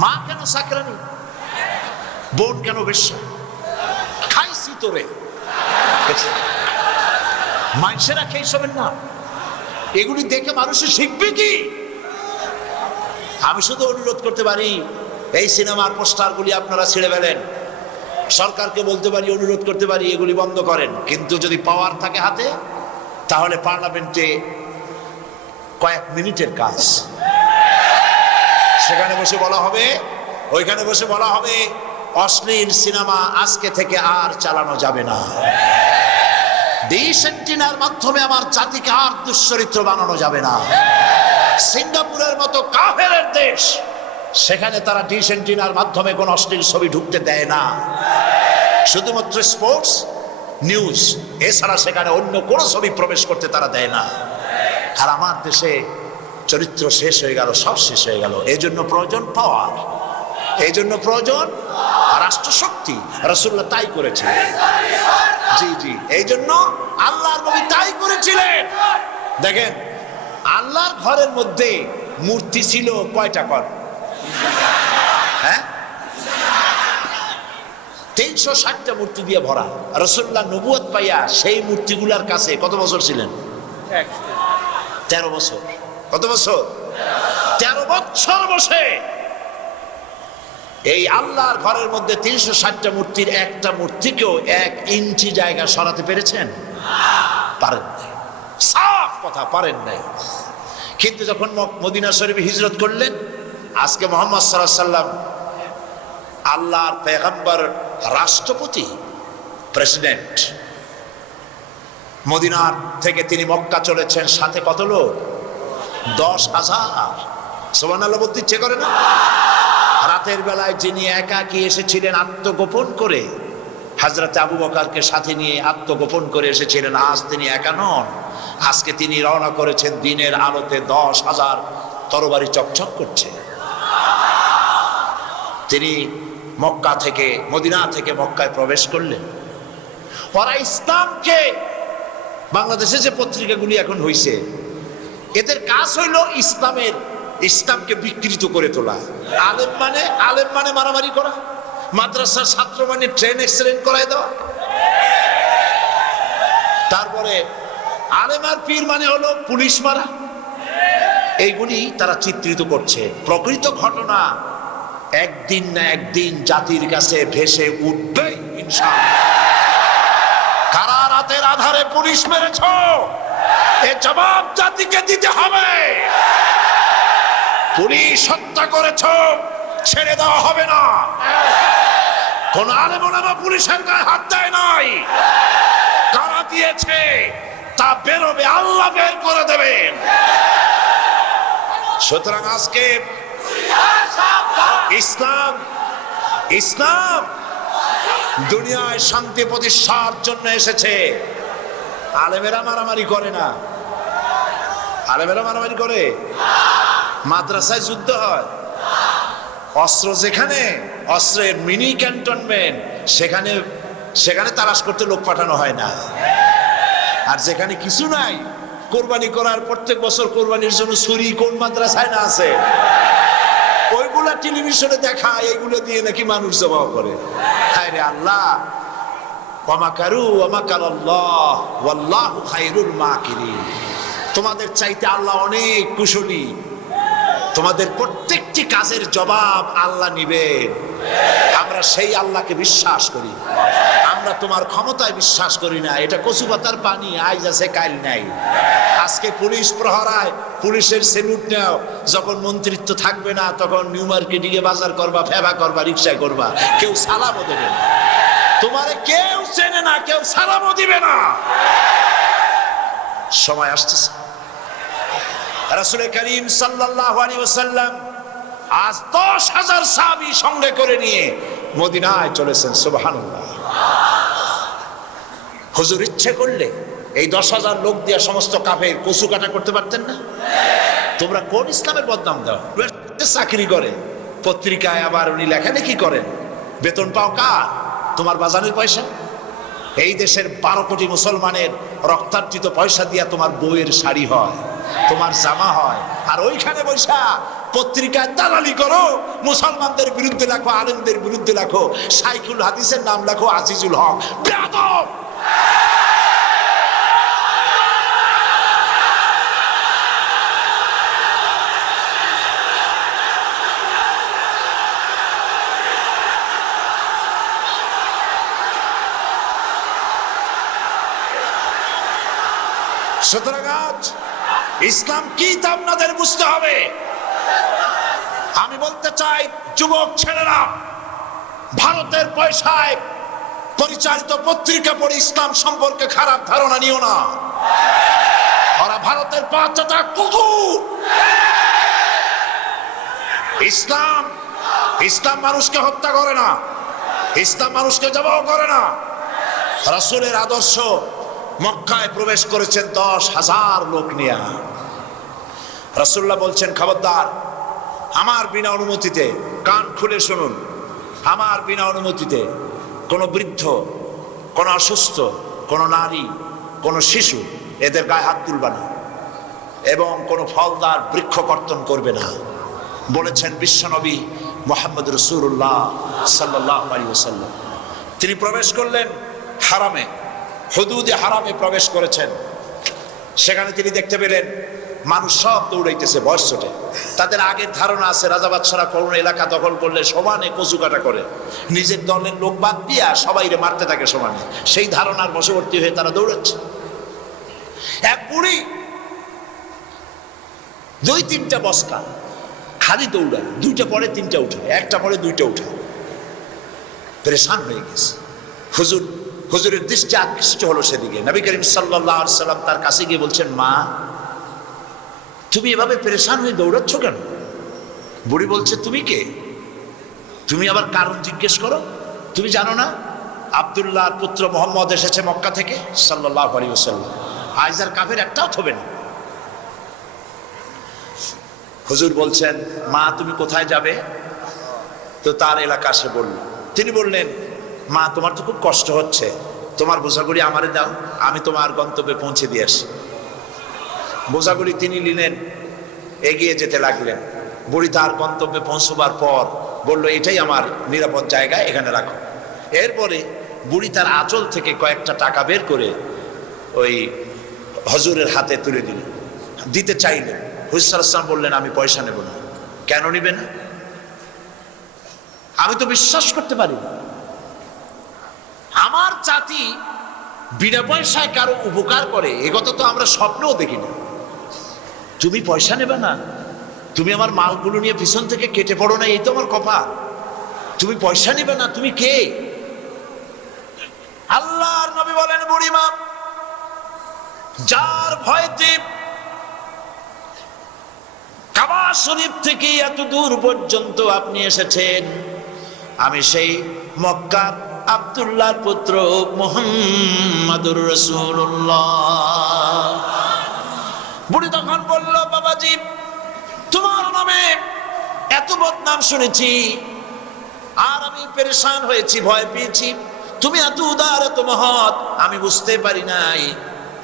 মা কেন চাকরানি, বোন কেন বেশ্যা, খাইছি তোরে, মানুষেরা খেয়ে সবেন না। এগুলি দেখে মানুষের শিখবে কি? আমি শুধু অনুরোধ করতে পারি, এই সিনেমার পোস্টারগুলি আপনারা ছিঁড়ে ফেলেন। সরকারকে বলতে পারি, অনুরোধ করতে পারি, এগুলি বন্ধ করেন। কিন্তু যদি পাওয়ার থাকে হাতে, তাহলে পার্লামেন্টে কয়েক মিনিটের কাজ, সেখানে বসে বলা হবে, ওইখানে বসে বলা হবে অশ্লীল সিনেমা আজকে থেকে আর চালানো যাবে না। ডিশ এন্টিনার মাধ্যমে আমার জাতিকে আর দুশ্চরিত্র বানানো যাবে না। সিঙ্গাপুরের মতো কাফেরের দেশ, সেখানে তারা ডিশ এন্টিনার মাধ্যমে কোন অশ্লীল ছবি ঢুকতে দেয় না, শুধুমাত্র স্পোর্টস নিউজ, এছাড়া সেখানে অন্য কোনো ছবি প্রবেশ করতে তারা দেয় না। আর আমার দেশে চরিত্র শেষ হয়ে গেল, সব শেষ হয়ে গেল। এই জন্য প্রয়োজন পাওয়ার, এই জন্য প্রয়োজন রাষ্ট্রশক্তি। রাসূলুল্লাহ তাই করেছিলেন। জি জি, এই জন্য আল্লাহর নবী তাই করেছিলেন। দেখেন, আল্লাহর ঘরের মধ্যে মূর্তি ছিল কয়টা? কর, হ্যাঁ, 360টা মূর্তি দিয়ে ভরা। রাসূলুল্লাহ নবুয়ত পাইয়া সেই মূর্তিগুলার কাছে কত বছর ছিলেন? 13 বছর। কত বছর? 13 বছর বসে এই আল্লাহর ঘরের মধ্যে 360টা মূর্তির একটা মূর্তিকেও 1 ইঞ্চি জায়গা সরাতে পেরেছেন? পারেন নাই, সাফ কথা, পারেন নাই। কিন্তু যখন মদিনা শরীফে হিজরত করলেন, আজকে মুহাম্মদ সাল্লাল্লাহু আলাইহি সাল্লাম আল্লাহর পয়গম্বর, রাষ্ট্রপতি, প্রেসিডেন্ট, মদিনার থেকে তিনি মক্কা চলেছেন, সাথে কত লোক? 10,000। সুবহানাল্লাহ বলতে ইচ্ছে করে না? রাতের বেলায় যিনি একাকী এসেছিলেন আত্মগোপন করে, হযরত আবু বকরকে সাথে নিয়ে আত্মগোপন করে এসেছিলেন, আজ তিনি একা নন। আজকে তিনি রওনা করেছেন দিনের আলোতে, 10,000 তরবারি চকচক করছে। তিনি মক্কা থেকে, মদিনা থেকে মক্কায় প্রবেশ করলেন। ওরা ইসলামকে, বাংলাদেশে যে পত্রিকাগুলি এখন হইছে, এদের কাজ হইল ইসলামকে বিকৃত করে তোলা। আলেম মানে মারামারি করা, মাদ্রাসার ছাত্র মানে ট্রেন অ্যাক্সিডেন্ট করায় দেওয়া, তারপরে আলেম আর পীর মানে হলো পুলিশ মারা। এইগুলি তারা চিত্রিত করছে। প্রকৃত ঘটনা একদিন না একদিন জাতির কাছে ভেসে উঠবে ইনশাআল্লাহ। কারা রাতের আধারে পুলিশ মেরেছ, এর জবাব জাতিকে দিতে হবে। পুলিশ হত্যা করেছ, ছেড়ে দেওয়া হবে না। কোন আলেম ওলামা পুলিশের গায়ে হাত দেয় নাই। কারা দিয়েছে তা বেরোবে, আল্লাহ বের করে দেবেন। সুতরাং আজকে ইসলাম ইসলাম দুনিয়ায় শান্তি প্রতিষ্ঠার জন্য এসেছে। আলেমেরা মারামারি করে না, আলেমেরা মারামারি করে? মাদ্রাসায় যুদ্ধ হয়, অস্ত্র যেখানে, অস্ত্রের মিনি ক্যান্টনমেন্ট, সেখানে সেখানে তালাশ করতে লোক পাঠানো হয় না। আর যেখানে কিছু নাই, কোরবানি করার প্রত্যেক বছর কোরবানির জন্য ছুরি কোন মাদ্রাসায় না আছে? ওইগুলা টেলিভিশনে দেখায়, এইগুলো দিয়ে নাকি মানুষ জবাব করে। হায় রে আল্লাহ, ওয়ামাকারু ওয়ামাকারাল্লাহ ওয়াল্লাহু খায়রুল মাকিরিন। তোমাদের চাইতে আল্লাহ অনেক কুশলী, তোমাদের প্রত্যেকটি কাজের জবাব আল্লাহ নিবেন। আমরা সেই আল্লাহকে বিশ্বাস করি, আমরা তোমার ক্ষমতায় বিশ্বাস করি না। এটা কচু পাতার পানি, আজ আছে কাল নাই। আজকে পুলিশ প্রহরায়, পুলিশের সেলুট নাও, যখন মন্ত্রিত্ব থাকবে না তখন নিউ মার্কেটে গিয়ে বাজার করবা, ফেবা করবা, রিক্সায় করবা, কেউ সালামও দেবে না, তোমারে কেউ চেনে না, কেউ সালামও দিবে না। সময় আসতেছে, রাসূল করিম সাল্লাল্লাহু আলাইহি ওয়াসাল্লাম আজ 10,000 সাহাবী সঙ্গে করে নিয়ে মদিনায় চলেছেন। সুবহানাল্লাহ। হুজুর ইচ্ছে করলে এই 10,000 লোক দিয়ে সমস্ত কাফের কচু কাটা করতে পারতেন না? তোমরা কোন ইসলামের বদনাম দাও? চাকরি করে, পত্রিকায় আবার উনি লেখালেখি করেন, বেতন পাও কার? তোমার বাজানের পয়সা। এই দেশের 12 কোটি মুসলমানের রক্তার্জিত পয়সা দিয়া তোমার বউয়ের শাড়ি হয়, তোমার জামা হয়, আর ওইখানে বৈশা পত্রিকায় দালালি করো, মুসলমানদের বিরুদ্ধে লেখো, আলেমদের বিরুদ্ধে লেখো, শাইখুল হাদিসের নাম লেখো আজিজুল হক। বেয়াদব! সুতরাং আজ ইসলাম কি তা আপনাদের বুঝতে হবে। আমি বলতে চাই, যুবক ছেলেরা, ভারতের পয়সায় পরিচালিত পত্রিকা পড়ে ইসলাম সম্পর্কে খারাপ ধারণা নিও না। ওরা ভারতের বাচ্চাটা কুকুর। ইসলাম ইসলাম মানুষকে হত্যা করে না, ইসলাম মানুষকে জবাও করে না। রাসূলের আদর্শ মক্কায় প্রবেশ করেছেন 10,000 লোক নিয়ে। রাসূলুল্লাহ বলছেন, খবরদার, আমার বিনা অনুমতিতে, কান খুলে শুনুন, আমার বিনা অনুমতিতে কোনো বৃদ্ধ, কোনো অসুস্থ, কোনো নারী, কোনো শিশু এদের গায়ে হাত তুলবে না এবং কোনো ফলদার বৃক্ষ কর্তন করবে না বলেছেন বিশ্বনবী মুহাম্মদ রাসূলুল্লাহ সাল্লাল্লাহু আলাইহি ওয়াসাল্লাম। তিনি প্রবেশ করলেন হারামে, হুদুদে হারামে প্রবেশ করেছেন। সেখানে তিনি দেখতে পেলেন মানুষ সব দৌড়াইতেছে বয়স ছোটে। তাদের আগের ধারণা আছে রাজা বাদশারা কোন এলাকা দখল করলে সমানে কচু কাটা করে, নিজের দলের লোক বাদ দিয়া সবাইরে মারতে থাকে সমানে। সেই ধারণার বশবর্তী হয়ে তারা দৌড়াচ্ছে। এক বুড়ি 2-3টা বস্কা খালি দৌড়ায়, 2টা পরে 3টা উঠায়, 1টা পরে 2টা উঠায়, পরেশান হয়ে গেছে। হুজুরের দৃষ্টি আকৃষ্ট হলো সেদিকে। নবী করিম সাল্লাল্লাহু আলাইহি সাল্লাম তার কাছে গিয়ে বলছেন, মা, তুমি এভাবে পরেশান হয়ে দৌড়াচ্ছ কেন? বুড়ি বলছে, তুমি কে? তুমি আবার কারণ জিজ্ঞেস করো। তুমি জানো না আব্দুল্লাহর পুত্র মুহাম্মদ এসেছে মক্কা থেকে সাল্লাল্লাহু আলাইহি ওয়াসাল্লাম, আজ আর কাফের একটাও থবে না। হুজুর বলছেন, মা তুমি কোথায় যাবে? তো তার এলাকা সে বলল। তিনি বললেন, মা তোমার তো খুব কষ্ট হচ্ছে, তোমার বোঝাগুলি আমারে দাও, আমি তোমার গন্তব্যে পৌঁছে দিয়ে আসি। বোঝাগুলি তিনি নিলেন, এগিয়ে যেতে লাগলেন। বুড়ি তার গন্তব্যে পৌঁছবার পর বলল, এটাই আমার নিরাপদ জায়গা, এখানে রাখো। এরপরে বুড়ি তার আঁচল থেকে কয়েকটা টাকা বের করে ওই হুজুরের হাতে তুলে দিলেন, দিতে চাইলেন। হুজুর সাল্লাল্লাহু আলাইহি ওয়াসাল্লাম বললেন, আমি পয়সা নেব না। কেন নিবে না? আমি তো বিশ্বাস করতে পারি না, আমার জাতি বিনা পয়সায় কারো উপকার করে, এ কথা তো আমরা স্বপ্নেও দেখি না। তুমি পয়সা নেবে না? তুমি আমার মালগুলো নিয়ে পিছন থেকে কেটে পড়ো না, এই তো আমার কথা। তুমি পয়সা নেবে না? তুমি কে? আল্লাহর নবী বলেন, বুড়িমা যার ভয়তে কাবা শরীফ থেকে এত দূর পর্যন্ত আপনি এসেছেন, আমি সেই মক্কার আব্দুল্লাহর পুত্র মুহাম্মাদুর রাসূলুল্লাহ। বুড়ি তখন বলল, বাবাজি তোমার নামে এত বদনাম শুনেছি, আর আমি পেরেশান হয়েছি, ভয় পেয়েছি। তুমি এত উদার, এত মহৎ, আমি বুঝতে পারি নাই।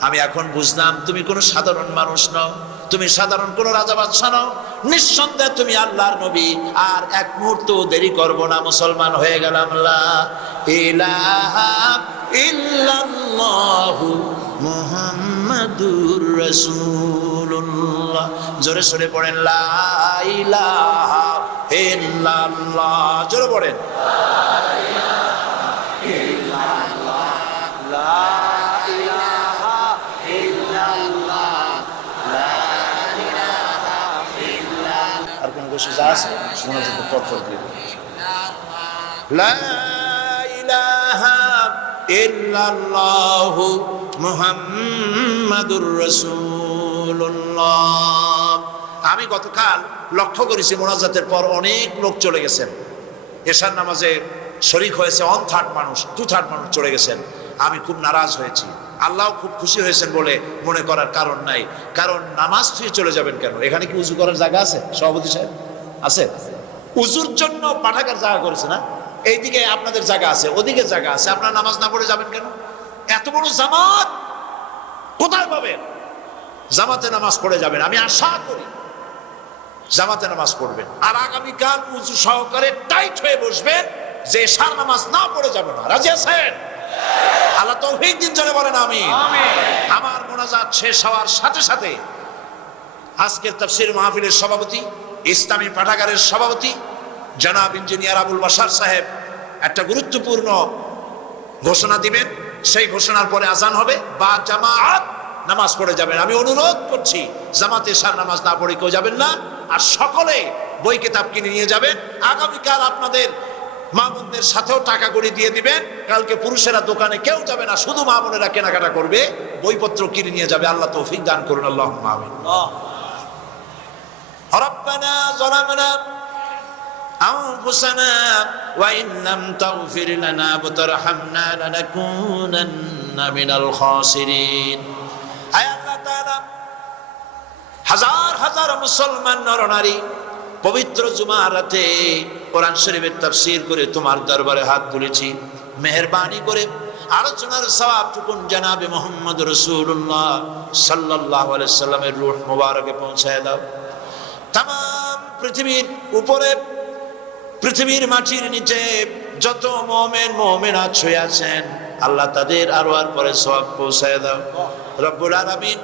আমি এখন বুঝলাম তুমি কোনো সাধারণ মানুষ নও, তুমি সাধারণ কোন রাজা বাদশা নও, নিঃসন্দেহে তুমি আল্লাহর নবী। আর এক মুহূর্ত দেরি করব না, মুসলমান হয়ে গেলাম। লা ইলাহা ইল্লাল্লাহু মুহাম্মাদুর রাসূলুল্লাহ। জোরে সরে পড়েন, লা ইলাহা ইল্লাল্লাহ। জোরে পড়েন, লা ইলাহা ইল্লাল্লাহু মুহাম্মাদুর রাসূলুল্লাহ। আমি গতকাল লক্ষ্য করেছি মোনাজাতের পর অনেক লোক চলে গেছেন, এশার নামাজে শরীক হয়েছে 1/3 মানুষ, 2/3 মানুষ চলে গেছেন। আমি খুব নারাজ হয়েছি, আল্লাহ খুব খুশি হয়েছেন বলে মনে করার কারণ নাই। কারণ নামাজ ছুঁয়ে চলে যাবেন কেন? এখানে কি উজু করার জায়গা আছে? সভাপতি সাহেব আছে? উজুর জন্য পাঠাগার জায়গা করেছে না? এইদিকে আপনাদের জায়গা আছে, ওদিকে জায়গা আছে, আপনার নামাজ না পড়ে যাবেন কেন? এত বড় জামাত কোথায় পাবেন? জামাতে নামাজ পড়ে যাবেন, আমি আশা করি জামাতে নামাজ পড়বেন। আর আগামীকাল উজু সহকারে টাইট হয়ে বসবেন যে এশার নামাজ না পড়ে যাবে না। রাজি আছেন? আল্লাহ তৌফিক দিন, চলে বলেন আমিন। আমার মোনাজাত শেষ হওয়ার সাথে সাথে আজকের তাফসীর মাহফিলের সভাপতি, ইসলামী পাঠাগারের সভাপতি জনাব ইঞ্জিনিয়ার আবুল বাশার সাহেব একটা গুরুত্বপূর্ণ ঘোষণা দিবেন। সেই ঘোষণার পরে আজান হবে বা জামাত নামাজ পড়ে যাবেন। আমি অনুরোধ করছি, জামাতে এশার নামাজ না পড়ে কেউ যাবেন না। আর সকলে বই কিতাব কিনে নিয়ে যাবেন। আগামীকাল আপনাদের মা বোনদের সাথেও টাকা করে দিয়ে দিবেন। কালকে পুরুষেরা দোকানে কেউ যাবে না, শুধু মা বোনেরা কেনাকাটা করবে, বইপত্র কিনে নিয়ে যাবে। আল্লাহ তৌফিক দান করুন, আল্লাহুম্মা আমিন। রব্বানা যালামনা আনফুসানা ওয়া ইন লাম তাগফির লানা ওয়া তারহামনা লানাকুনান্না মিনাল খাসিরিন। আয় আল্লাহ তাআলা, হাজার হাজার মুসলমান নরনারী পবিত্র জুমার রাতে কোরআন শরীফের তাফসীর করে তোমার দরবারে হাত তুলেছি। মেহেরবানি করে আলোচনার সওয়াবটুকুন জনাবে মুহাম্মদ রাসূলুল্লাহ সাল্লাল্লাহু আলাইহি সাল্লামের রূহ মুবারকে পৌঁছায় দাও। তাম পৃথিবীর উপরে, পৃথিবীর মাটির নিচে যত মুমিন মুমিনাত শুয়ে আছেন, আল্লাহ তাদের আরওয়ার পরে সওয়াব পৌঁছায় দাও। রব্বুল আলামিন,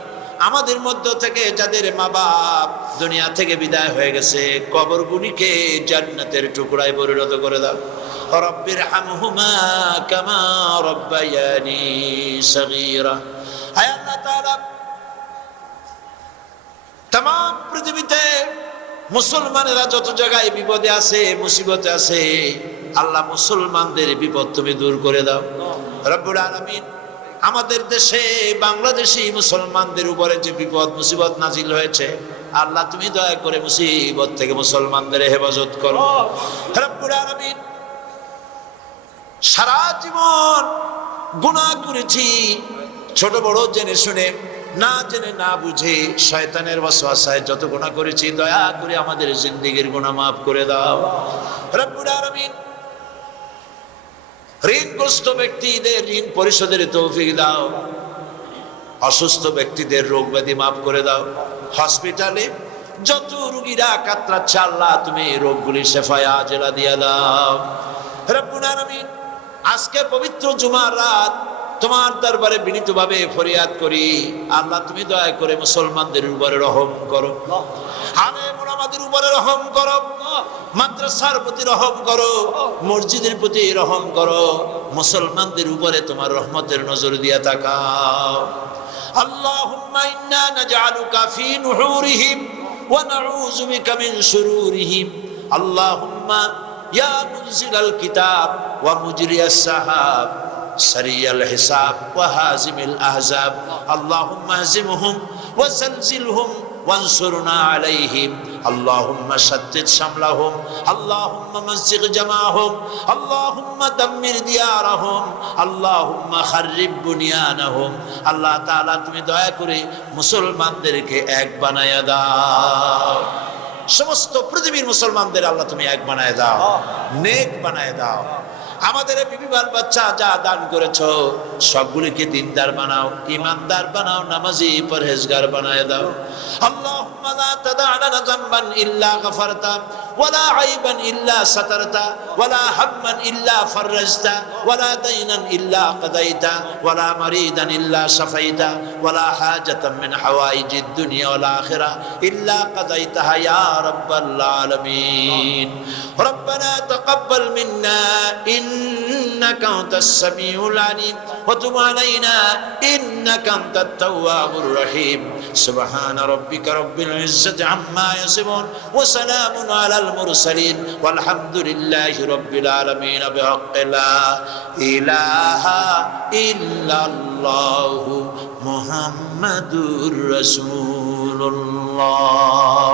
আমাদের মধ্য থেকে যাদের মা বাপ দুনিয়া থেকে বিদায় হয়ে গেছে, কবরগুলিকে জান্নাতের টুকরায় পরিণত করে দাও। রব্বির হামহুমা কামা রব্বায়ানি সগীরা। হে আল্লাহ তাআলা, तमाम পৃথিবীতে মুসলমানেরা যত জায়গায় বিপদে আছে, মুসিবতে আছে, আল্লাহ মুসলমানদের বিপদ তুমি দূর করে দাও। রব্বুল আলামিন, আমাদের দেশে বাংলাদেশি মুসলমানদের উপরে যে বিপদ মুসিবত নাজিল হয়েছে, আল্লাহ তুমি দয়া করে মুসিবত থেকে মুসলমানদের হেফাজত করো। রব্বুল আলামিন, সারা জীবন গুনাহ করেছি, ছোট বড় জেনে শুনে, না জেনে না বুঝে, শয়তানের ওয়াসওয়াসায় যত গুনাহ করেছি, দয়া করে আমাদের জিন্দেগীর গুনাহ মাফ করে দাও। রব্বুল আলামিন, ঋণগ্রস্ত ব্যক্তিদের ঋণ পরিশোধের তৌফিক দাও। অসুস্থ ব্যক্তিদের রোগ ব্যাধি মাফ করে দাও। হসপিটালে যত রোগীরা কাতরাচ্ছে, আল্লাহ তুমি রোগগুলির শেফায়ে আজেলা দিয়ে দাও। রব্বুল আলামিন, আজকে পবিত্র জুমার রাত তোমার দরবারে বিনীতভাবে ফরিয়াদ করি, আল্লাহ তুমি দয়া করে মুসলমানদের উপরে রহম করো, আলেম ওলামাদের উপরে রহম করো, মাদ্রাসার প্রতি রহম করো, মসজিদের প্রতি রহম করো, মুসলমানদের উপরে তোমার রহমতের নজর দিয়ে তাকাও। আল্লাহুম্মা ইন্না নাজআলুকা ফি নুহুরিহিম ওয়া নাউযু বিকা মিন শুরুরিহিম। আল্লাহুম্মা ইয়া মুনজিলাল কিতাব ওয়া মুজরিয়াস সাহাব সারিয়াল হিসাব ওয়া হাজিমিল আহজাব আল্লাহুম্মা হজিমহুম ওয়া জালজিলহুম وانصرنا عليهم اللهم شتت شملهم اللهم مزق جمعهم اللهم دمر ديارهم اللهم خرب بنيانهم আল্লাহ তাআলা তুমি দয়া করে মুসলমানদেরকে এক বানায়া দাও সমস্ত পৃথিবীর মুসলমানদের আল্লাহ তুমি এক বানায়া দাও নেক বানায়া দাও আমাদের বিবি বাল বাচ্চা যা দান করেছো সবগুলিকে দিনদার বানাও ঈমানদার বানাও নামাজি পরহেজগার বানায় দাও আল্লাহুম্মা লা তাদা লানা যামবান ইল্লা গফারতা ওয়ালা আইবান ইল্লা সাতারতা ওয়ালা হাম্মান ইল্লা ফাররাজতা ওয়ালা দাইনান ইল্লা কাদাইতা ওয়ালা মারিদান ইল্লা শাফাইতা ওয়ালা হাজাতাম মিন হাওয়াইজিদ দুনিয়া ওয়াল আখিরা ইল্লা কাদাইতাহা ইয়া রাব্বাল আলামিন রব্বানা তাকাব্বাল মিন্না إنك أنت السميع العليم وتب علينا إنك أنت التواب الرحيم سبحان ربك رب العزة عما يصفون وسلام على المرسلين والحمد لله رب العالمين بحق لا إله إلا الله محمد رسول الله